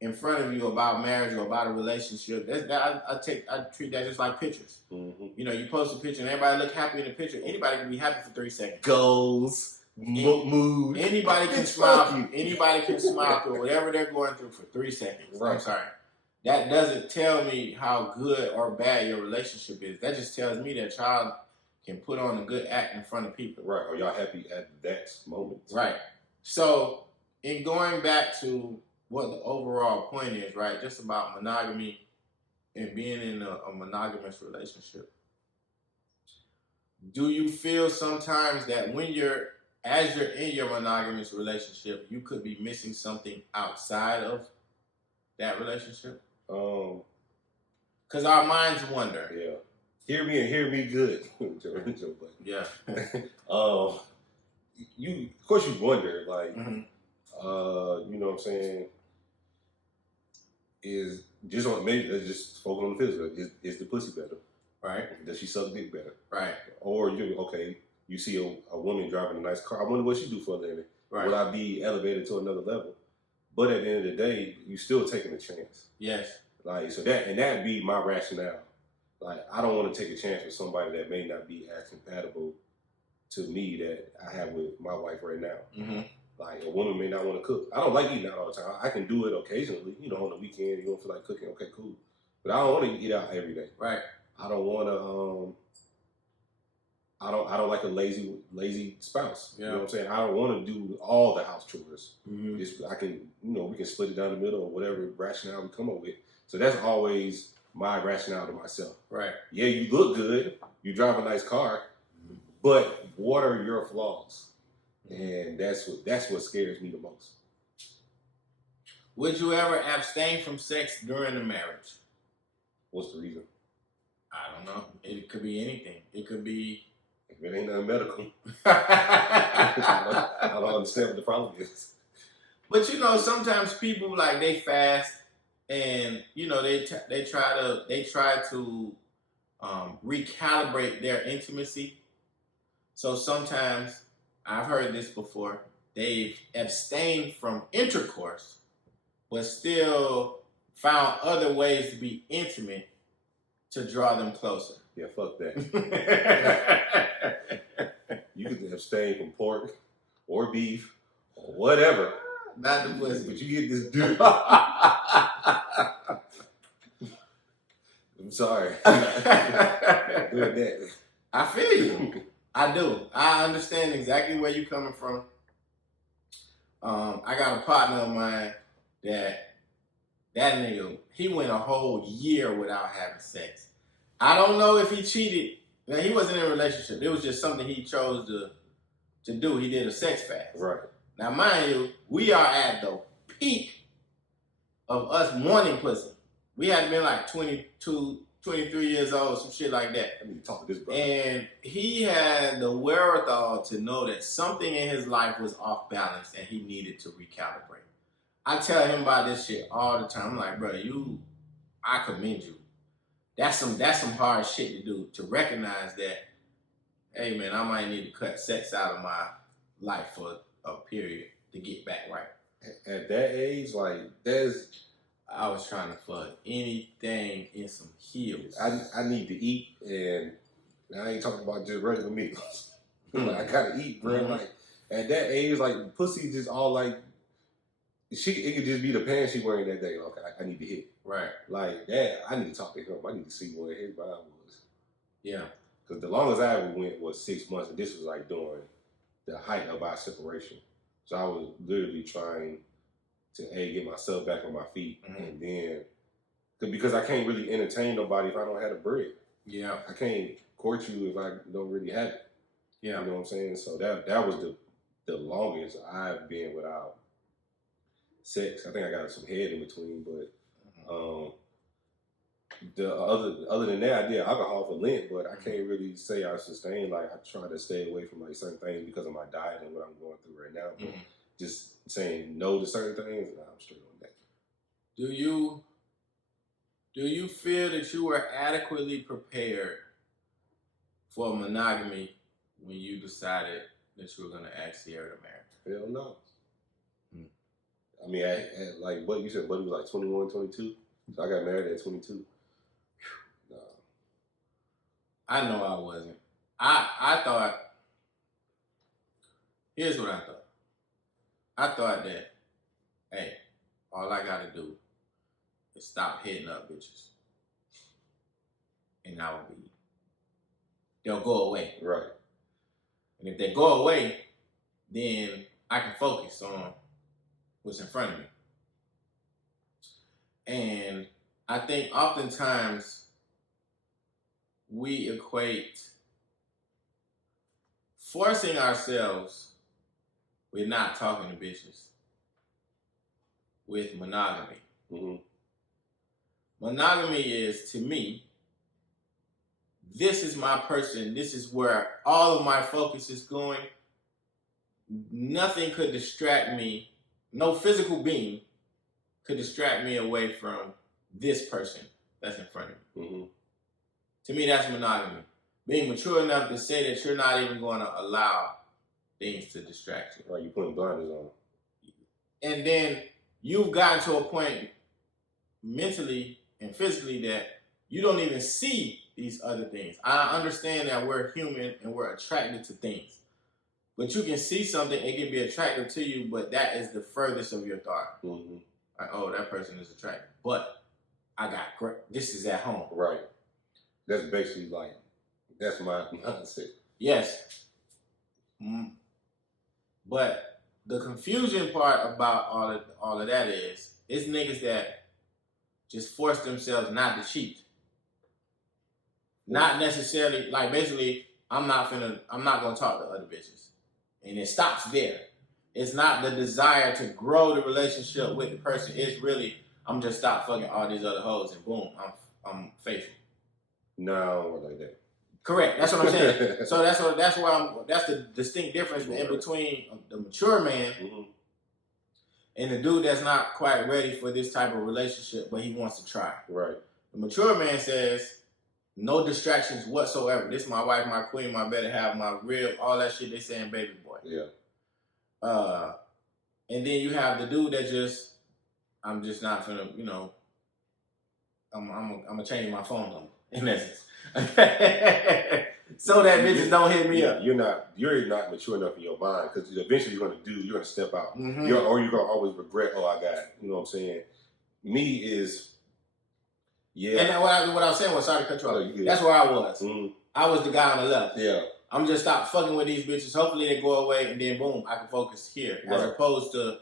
in front of you about marriage or about a relationship. I treat that just like pictures. Mm-hmm. You post a picture and everybody look happy in the picture. Anybody can be happy for 3 seconds. Goals, mood. Anybody can smile. Anybody can smile through whatever they're going through for 3 seconds. Right. I'm sorry. That doesn't tell me how good or bad your relationship is. That just tells me that child can put on a good act in front of people. Right. Are y'all happy at that moment? Right. So, in going back to what the overall point is, right? Just about monogamy and being in a monogamous relationship. Do you feel sometimes that when you're as you're in your monogamous relationship, you could be missing something outside of that relationship? Because our minds wonder. Yeah. Hear me and hear me good. Joe, Yeah. You of course you wonder, like, Mm-hmm. you know what I'm saying? Is just on maybe just focus on the physical. Is the pussy better? Right. Does she suck dick better? Right. Or you see a woman driving a nice car. I wonder what she do for a living. Right. Would I be elevated to another level? But at the end of the day, you still taking a chance. Yes. Like so that'd be my rationale. Like I don't want to take a chance with somebody that may not be as compatible to me that I have with my wife right now. Mm-hmm. Like a woman may not want to cook. I don't like eating out all the time. I can do it occasionally, on the weekend. You don't feel like cooking, okay, cool. But I don't want to eat out every day. Right. I don't want to. I don't like a lazy spouse. Yeah. You know what I'm saying? I don't want to do all the house chores. Mm-hmm. I can, we can split it down the middle or whatever rationale we come up with. So that's always my rationale to myself. Right. Yeah, you look good. You drive a nice car, but what are your flaws? And that's what scares me the most. Would you ever abstain from sex during the marriage? What's the reason? I don't know. It could be anything. It could be. If it ain't nothing medical, I don't understand what the problem is. But sometimes people like they fast, and they try to recalibrate their intimacy. So sometimes I've heard this before. They've abstained from intercourse, but still found other ways to be intimate to draw them closer. Yeah, fuck that. You can abstain from pork or beef or whatever. Not the pussy. But you get this dude. I'm sorry. Doing that. I feel you. I do. I understand exactly where you're coming from. I got a partner of mine that nigga, he went a whole year without having sex. I don't know if he cheated. Now, he wasn't in a relationship. It was just something he chose to do. He did a sex fast. Right. Now, mind you, we are at the peak of us wanting pussy. We had been like 22, 23 years old, some shit like that. I need to talk to this brother. And he had the wherewithal to know that something in his life was off balance and he needed to recalibrate. I tell him about this shit all the time. I'm like, bro, I commend you. That's some hard shit to do, to recognize that, hey man, I might need to cut sex out of my life for a period to get back right. At that age, like I was trying to fuck anything in some heels. I need to eat, and I ain't talking about just regular meat. Like, I gotta eat, bro. Mm-hmm. Like at that age, like pussy just all like it could just be the pants she wearing that day. Okay, I need to hit. Right. Like that, I need to talk to him. I need to see what his vibe was. Yeah. Because the longest I ever went was 6 months, and this was like during the height of our separation. So I was literally trying to get myself back on my feet, and then because I can't really entertain nobody if I don't have the bread. Yeah. I can't court you if I don't really have it. Yeah. You know what I'm saying? So that was the longest I've been without sex. I think I got some head in between, but the other than that, I did alcohol for Lent, but I can't really say I sustained. Like I try to stay away from like certain things because of my diet and what I'm going through right now. But just saying no to certain things, I'm straight on that. Do you feel that you were adequately prepared for monogamy when you decided that you were going to ask Sierra to marry? Hell no. I mean, at like what you said, Buddy was like 21, 22. So I got married at 22. No. I know I wasn't. I thought, here's what I thought. I thought that, hey, all I got to do is stop hitting up bitches. And they'll go away. Right. And if they go away, then I can focus on what's in front of me. And I think oftentimes we equate forcing ourselves we're not talking to bitches with monogamy. Mm-hmm. Monogamy is, to me, this is my person. This is where all of my focus is going. Nothing could distract me. No physical being could distract me away from this person that's in front of me. Mm-hmm. To me, that's monogamy. Being mature enough to say that you're not even going to allow things to distract you. Right, you putting blinders on. And then you've gotten to a point mentally and physically that you don't even see these other things. I understand that we're human and we're attracted to things. But you can see something, it can be attractive to you, but that is the furthest of your thought. Mm-hmm. Like, oh, that person is attractive. But this is at home. Right. That's basically like, that's my mindset. Yes. But the confusion part about all of that is, it's niggas that just force themselves not to cheat. Not necessarily, like basically, I'm not gonna talk to other bitches. And it stops there. It's not the desire to grow the relationship with the person. It's really, I'm just stop fucking all these other hoes and boom, I'm faithful. No, like that. Correct. That's what I'm saying. So that's the distinct difference in between the mature man mm-hmm. and the dude that's not quite ready for this type of relationship, but he wants to try. Right. The mature man says, no distractions whatsoever. This is my wife, my queen, my better half, my real, all that shit they saying baby boy. Yeah. And then you have the dude that just, I'm just not finna, I'm gonna change my phone number in essence. So that bitches don't hit me up. You're not mature enough in your mind, because eventually you're gonna step out. Mm-hmm. Or you're gonna always regret, oh, I got it. You know what I'm saying? Me is, yeah. And what I was saying was, sorry to cut you off. Yeah. That's where I was. Mm-hmm. I was the guy on the left. Yeah. I'm just stop fucking with these bitches. Hopefully they go away, and then boom, I can focus here. As Right. opposed to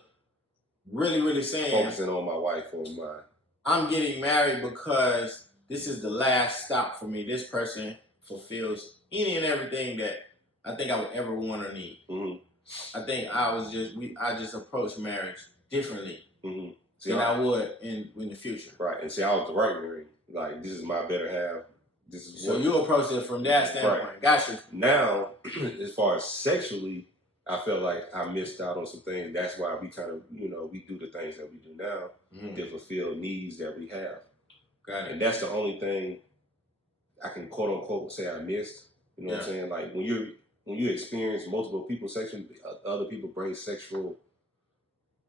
really, really saying, focusing on my wife or mine. I'm getting married because this is the last stop for me. This person fulfills any and everything that I think I would ever want or need. Mm-hmm. I think I just approached marriage differently mm-hmm. than I would in the future. Right, and see, I was the right ring. Like, this is my better half. This is so you approached it from that standpoint. Right. Gotcha. Now, as far as sexually, I felt like I missed out on some things. That's why we kind of, we do the things that we do now Mm-hmm. to fulfill needs that we have. Got it. And that's the only thing I can quote unquote say I missed. You know what I'm saying? Like, when you experience multiple people sexually, other people bring sexual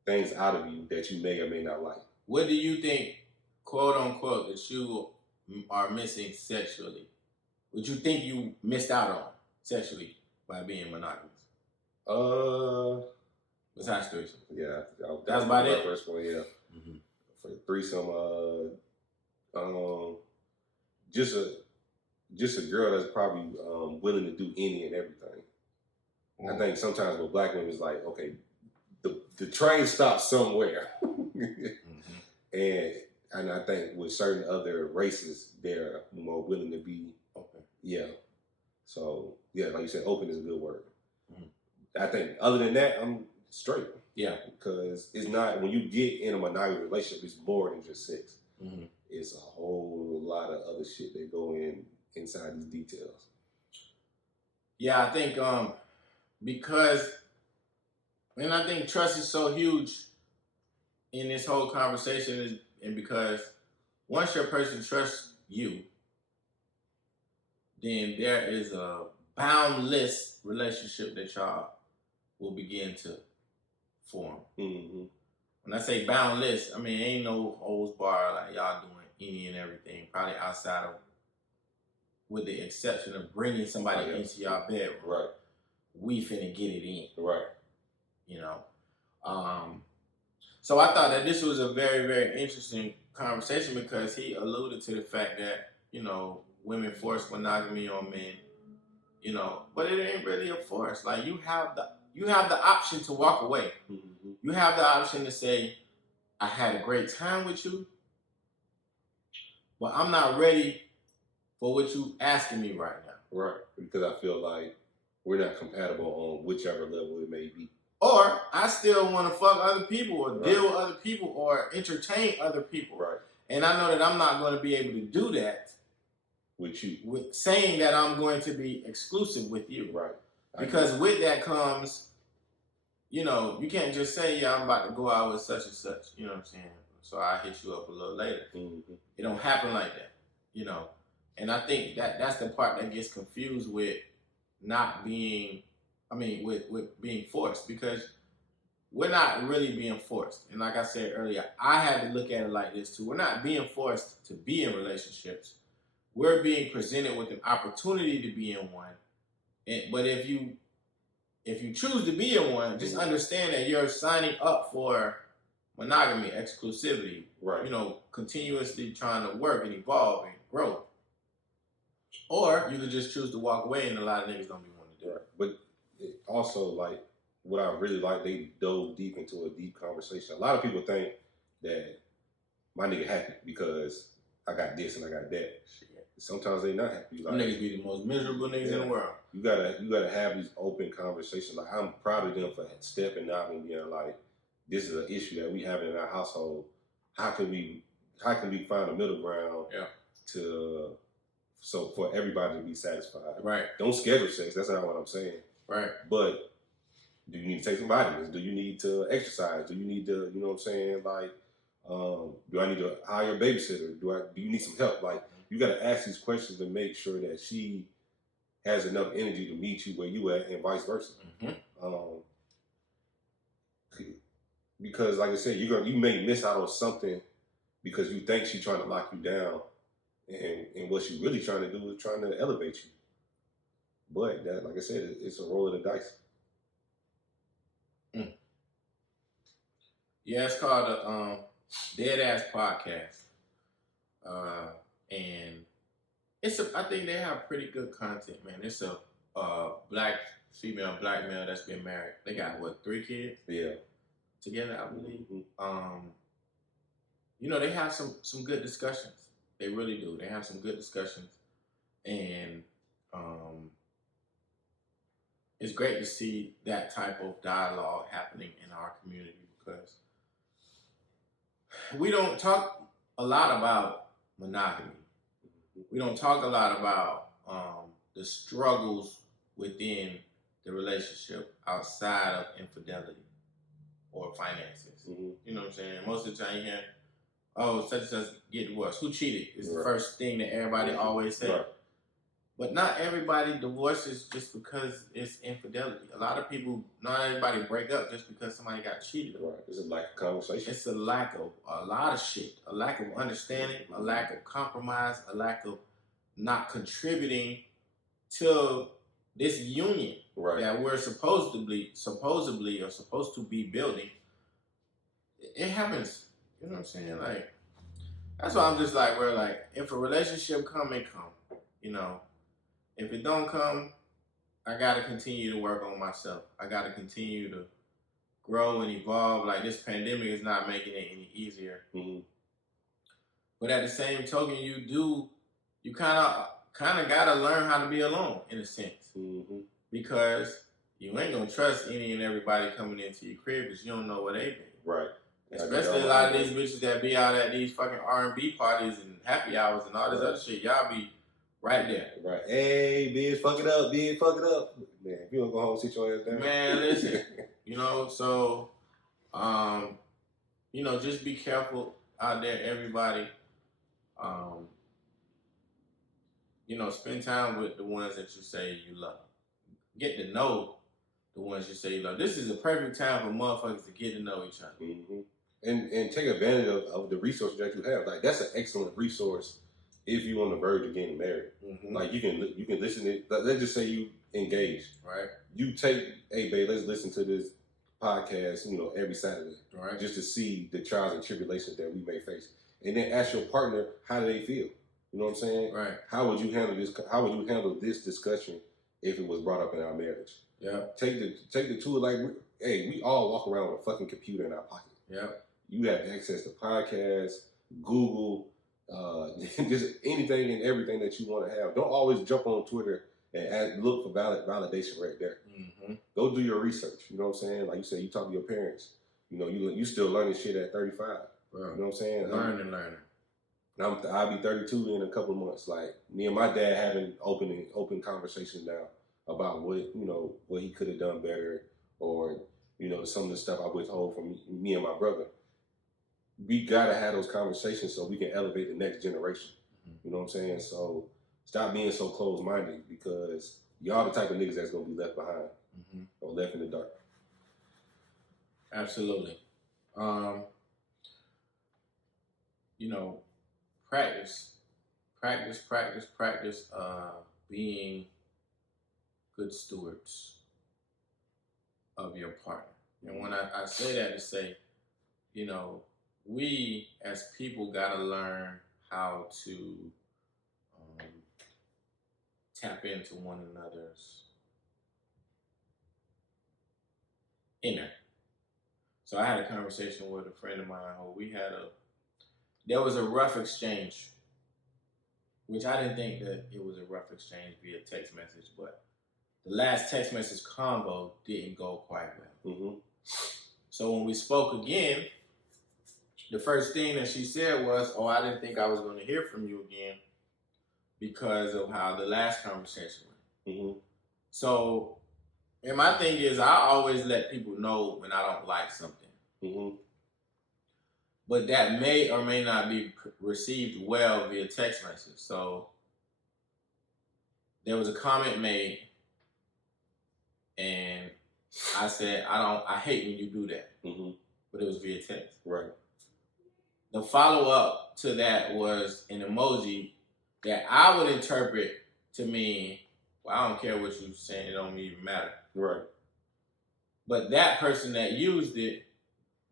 things out of you that you may or may not like. What do you think, quote unquote, that you are missing sexually? What you think you missed out on sexually by being monogamous? Besides threesome. Yeah, that's about it. First one, yeah. Mm-hmm. For threesome, just a girl that's probably willing to do any and everything. Mm-hmm. I think sometimes with black women, it's like, okay, the train stops somewhere, mm-hmm. and I think with certain other races, they're more willing to be open. Yeah. So yeah, like you said, open is a good word. Mm-hmm. I think other than that, I'm straight. Yeah. Because it's not, when you get in a monogamous relationship, it's more than just sex. Mm-hmm. It's a whole lot of other shit that go inside these details. Yeah, I think because, and I think trust is so huge in this whole conversation, and because once your person trusts you, then there is a boundless relationship that y'all will begin to form. Mm-hmm. When I say boundless, I mean ain't no holds bar, like y'all doing any and everything, probably outside of, with the exception of bringing somebody into y'all bedroom. Right. We finna get it in. Right. So I thought that this was a very, very interesting conversation because he alluded to the fact that, women force monogamy on men, but it ain't really a force. Like you have the option to walk away. Mm-hmm. You have the option to say, I had a great time with you, but I'm not ready for what you asking me right now. Right. Because I feel like we're not compatible on whichever level it may be. Or I still want to fuck other people or Right. deal with other people or entertain other people. Right. And I know that I'm not going to be able to do that With you. with saying that I'm going to be exclusive with you. Right. Because with that comes, you know, you can't just say, yeah, I'm about to go out with such and such. You know what I'm saying? So I hit you up a little later. Mm-hmm. It don't happen like that, you know. And I think that's the part that gets confused with not being, with being forced, because we're not really being forced. And like I said earlier, I had to look at it like this too. We're not being forced to be in relationships. We're being presented with an opportunity to be in one. But if you choose to be in one, just understand that you're signing up for monogamy, exclusivity, right? You know, continuously trying to work and evolve and grow. Or you could just choose to walk away, and a lot of niggas don't be wanting to do it. Right. But it also, like, what I really like, they dove deep into a deep conversation. A lot of people think that my nigga happy because I got this and I got that. Sometimes they not happy. Like, niggas be the most miserable niggas in the world. You gotta have these open conversations. Like, I'm proud of them for stepping out and being like, this is an issue that we have in our household. How can we find a middle ground so for everybody to be satisfied? Right. Don't schedule sex. That's not what I'm saying. Right. But do you need to take some vitamins? Do you need to exercise? Do you need to, you know what I'm saying? Like, do I need to hire a babysitter? Do you need some help? Like, you got to ask these questions to make sure that she has enough energy to meet you where you at, and vice versa. Mm-hmm. Because, like I said, you may miss out on something because you think she's trying to lock you down, and what she's really trying to do is trying to elevate you. But that, like I said, it's a roll of the dice. Yeah, it's called a Dead Ass Podcast. And I think they have pretty good content, man. It's a black female, black male that's been married. They got 3 kids? Yeah. Together, I believe. Mm-hmm. You know, they have some good discussions. They really do. They have some good discussions. And it's great to see that type of dialogue happening in our community, because we don't talk a lot about monogamy. We don't talk a lot about the struggles within the relationship outside of infidelity or finances. Mm-hmm. You know what I'm saying? Most of the time you hear, oh, such and such get divorced. Who cheated? Is the first thing that everybody always says. Right. But not everybody divorces just because it's infidelity. A lot of people, not everybody break up just because somebody got cheated. Right. It's a lack of conversation. It's a lack of a lot of shit. A lack of understanding, a lack of compromise, a lack of not contributing to this union that we're supposedly or supposed to be building. It happens. You know what I'm saying? Like, that's why I'm just like, we're like, if a relationship come, it come. You know, if it don't come, I gotta continue to work on myself. I gotta continue to grow and evolve. Like, this pandemic is not making it any easier. Mm-hmm. But at the same token, you kind of gotta learn how to be alone in a sense, because you ain't gonna trust any and everybody coming into your crib because you don't know what they be. Right. Especially a lot of these bitches that be out at these fucking R&B parties and happy hours and all this other shit. Y'all be right there. Right. Hey, bitch, fuck it up, bitch, fuck it up. Man, if you don't go home, sit your ass down. Man, listen. You know, so, you know, just be careful out there, everybody. You know, spend time with the ones that you say you love. Get to know the ones you say you love. This is a perfect time for motherfuckers to get to know each other. Mm-hmm. And take advantage of the resources that you have. Like, that's an excellent resource if you're on the verge of getting married. Mm-hmm. Like, you can listen to, let's just say you engaged. Right. You take, hey, babe, let's listen to this podcast, you know, every Saturday. Right. Just to see the trials and tribulations that we may face. And then ask your partner, how do they feel? You know what I'm saying? Right. How would you handle this? How would you handle this discussion if it was brought up in our marriage? Yeah. Take the tool. Like, hey, we all walk around with a fucking computer in our pocket. Yeah. You have access to podcasts, Google, just anything and everything that you want to have. Don't always jump on Twitter and look for validation right there. Mm-hmm. go do your research. You know what I'm saying? Like you said, you talk to your parents. You know, you still learning shit at 35. Bro, you know what I'm saying? Learning. I'll be 32 in a couple of months. Like me and my dad having open conversations now about what he could have done better, or some of the stuff I withhold from me and my brother. We gotta have those conversations so we can elevate the next generation. You know what I'm saying? So stop being so closed-minded, because y'all the type of niggas that's gonna be left behind or left in the dark. Absolutely. Practice being good stewards of your partner. And when I say that to say, we as people gotta learn how to tap into one another's inner. So I had a conversation with a friend of mine who there was a rough exchange, which I didn't think that it was a rough exchange via text message, but the last text message combo didn't go quite well. So when we spoke again, the first thing that she said was, "Oh, I didn't think I was going to hear from you again because of how the last conversation went." So, and my thing is, I always let people know when I don't like something. But that may or may not be received well via text message. So there was a comment made, and I said, I hate when you do that. But it was via text. Right. The follow-up to that was an emoji that I would interpret to mean, well, I don't care what you're saying, it don't even matter. Right. But that person that used it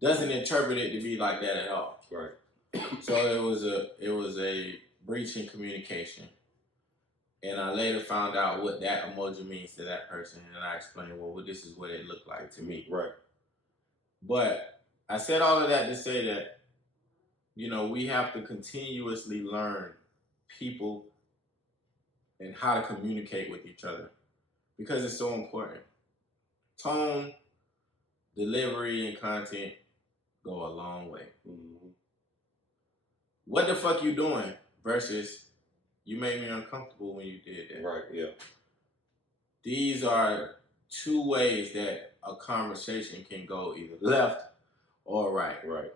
doesn't interpret it to be like that at all. Right. So it was a breach in communication. And I later found out what that emoji means to that person, and I explained, well, this is what it looked like to me. Right. But I said all of that to say that, we have to continuously learn people and how to communicate with each other, because it's so important. Tone, delivery, and content go a long way. What the fuck you doing versus you made me uncomfortable when you did that. Right, yeah. These are two ways that a conversation can go either left or right. Right.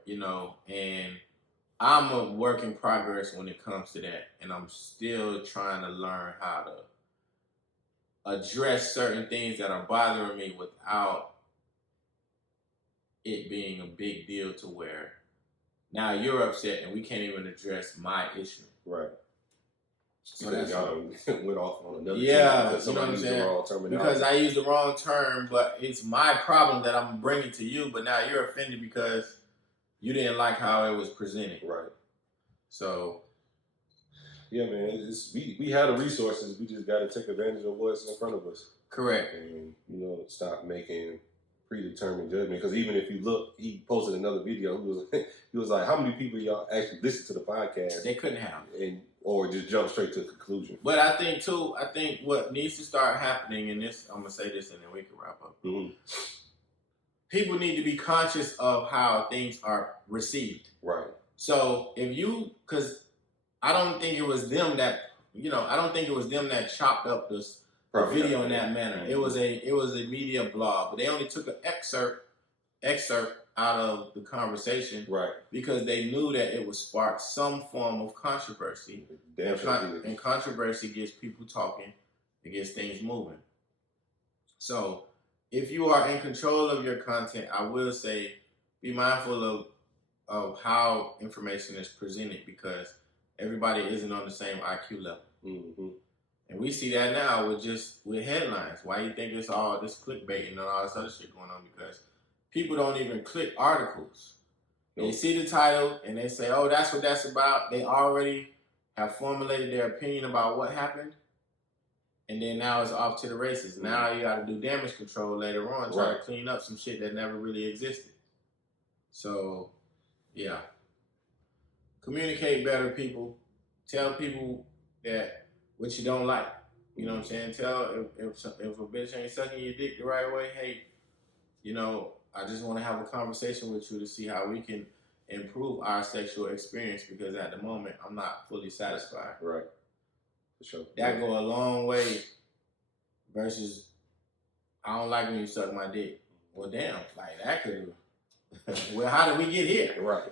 And I'm a work in progress when it comes to that. And I'm still trying to learn how to address certain things that are bothering me without it being a big deal to where now you're upset and we can't even address my issue. Right. So that's y'all went off on another term because somebody used the wrong terminology. Because I used the wrong term, but it's my problem that I'm bringing to you, but now you're offended because you didn't like how it was presented. Right. So, yeah, man, we have the resources. We just got to take advantage of what's in front of us. Correct. And, stop making predetermined judgment. Because even if you look, he posted another video. He was like, how many people y'all actually listen to the podcast? They couldn't have. Or just jump straight to a conclusion. But I think what needs to start happening, and this, I'm going to say this and then we can wrap up. People need to be conscious of how things are received. Right. So because I don't think it was them that, chopped up this video in that manner. It was a media blog, but they only took an excerpt out of the conversation, right? Because they knew that it would spark some form of controversy. And controversy gets people talking, it gets things moving. So if you are in control of your content, I will say be mindful of how information is presented, because everybody isn't on the same IQ level. And we see that now with headlines. Why you think it's all this clickbait and all this other shit going on? Because people don't even click articles. They see the title and they say, oh, that's what that's about. They already have formulated their opinion about what happened. And then now it's off to the races. Now you got to do damage control later on, try to clean up some shit that never really existed. So, yeah. Communicate better, people. Tell people that what you don't like. You know what I'm saying? Tell if a bitch ain't sucking your dick the right way, hey, you know, I just want to have a conversation with you to see how we can improve our sexual experience because at the moment I'm not fully satisfied. Right. For sure. That go a long way versus I don't like when you suck my dick. Well, damn, like that could. Well, how did we get here? Right.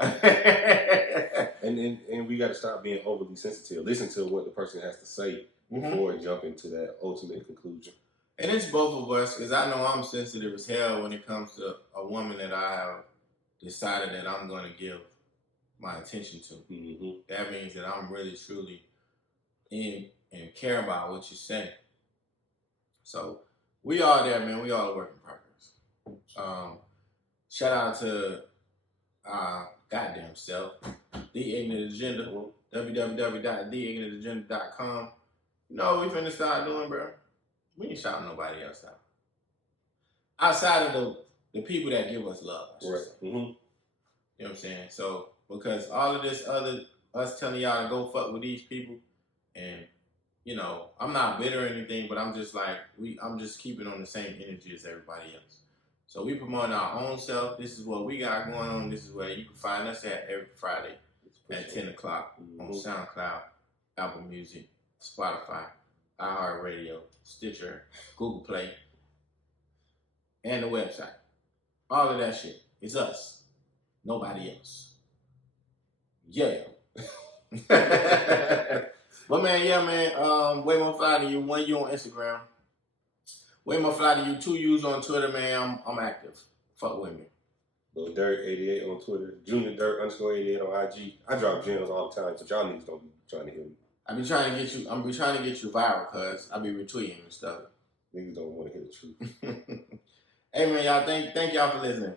and we got to stop being overly sensitive. Listen to what the person has to say before jumping to that ultimate conclusion. And it's both of us because I know I'm sensitive as hell when it comes to a woman that I have decided that I'm going to give my attention to. Mm-hmm. That means that I'm really, truly in and care about what you say. So we all there, man. We all a work in progress. Shout out to our goddamn self, The Ignant Agenda, www.theignantagenda.com. You know what we finna start doing, bro? We ain't shouting nobody else out. Outside of the people that give us love. Right. Mm-hmm. You know what I'm saying? So, because all of this other, us telling y'all to go fuck with these people, and, you know, I'm not bitter or anything, but I'm just like, I'm just keeping on the same energy as everybody else. So we promoting our own self. This is what we got going on. This is where you can find us at every Friday at 10 o'clock on SoundCloud, Apple Music, Spotify, iHeartRadio, Stitcher, Google Play, and the website. All of that shit. It's us. Nobody else. Yeah. But man, yeah, man. Way more fly than you. 1 you on Instagram. Way more fly than you. 2 U's on Twitter, man. I'm active. Fuck with me. Lil Dirt 88 on Twitter. Junior Dirt _88 on IG. I drop gems all the time, so y'all niggas don't be trying to hear me. I'm trying to get you viral, cuz I be retweeting and stuff. Niggas don't want to hear the truth. Hey man, y'all thank y'all for listening.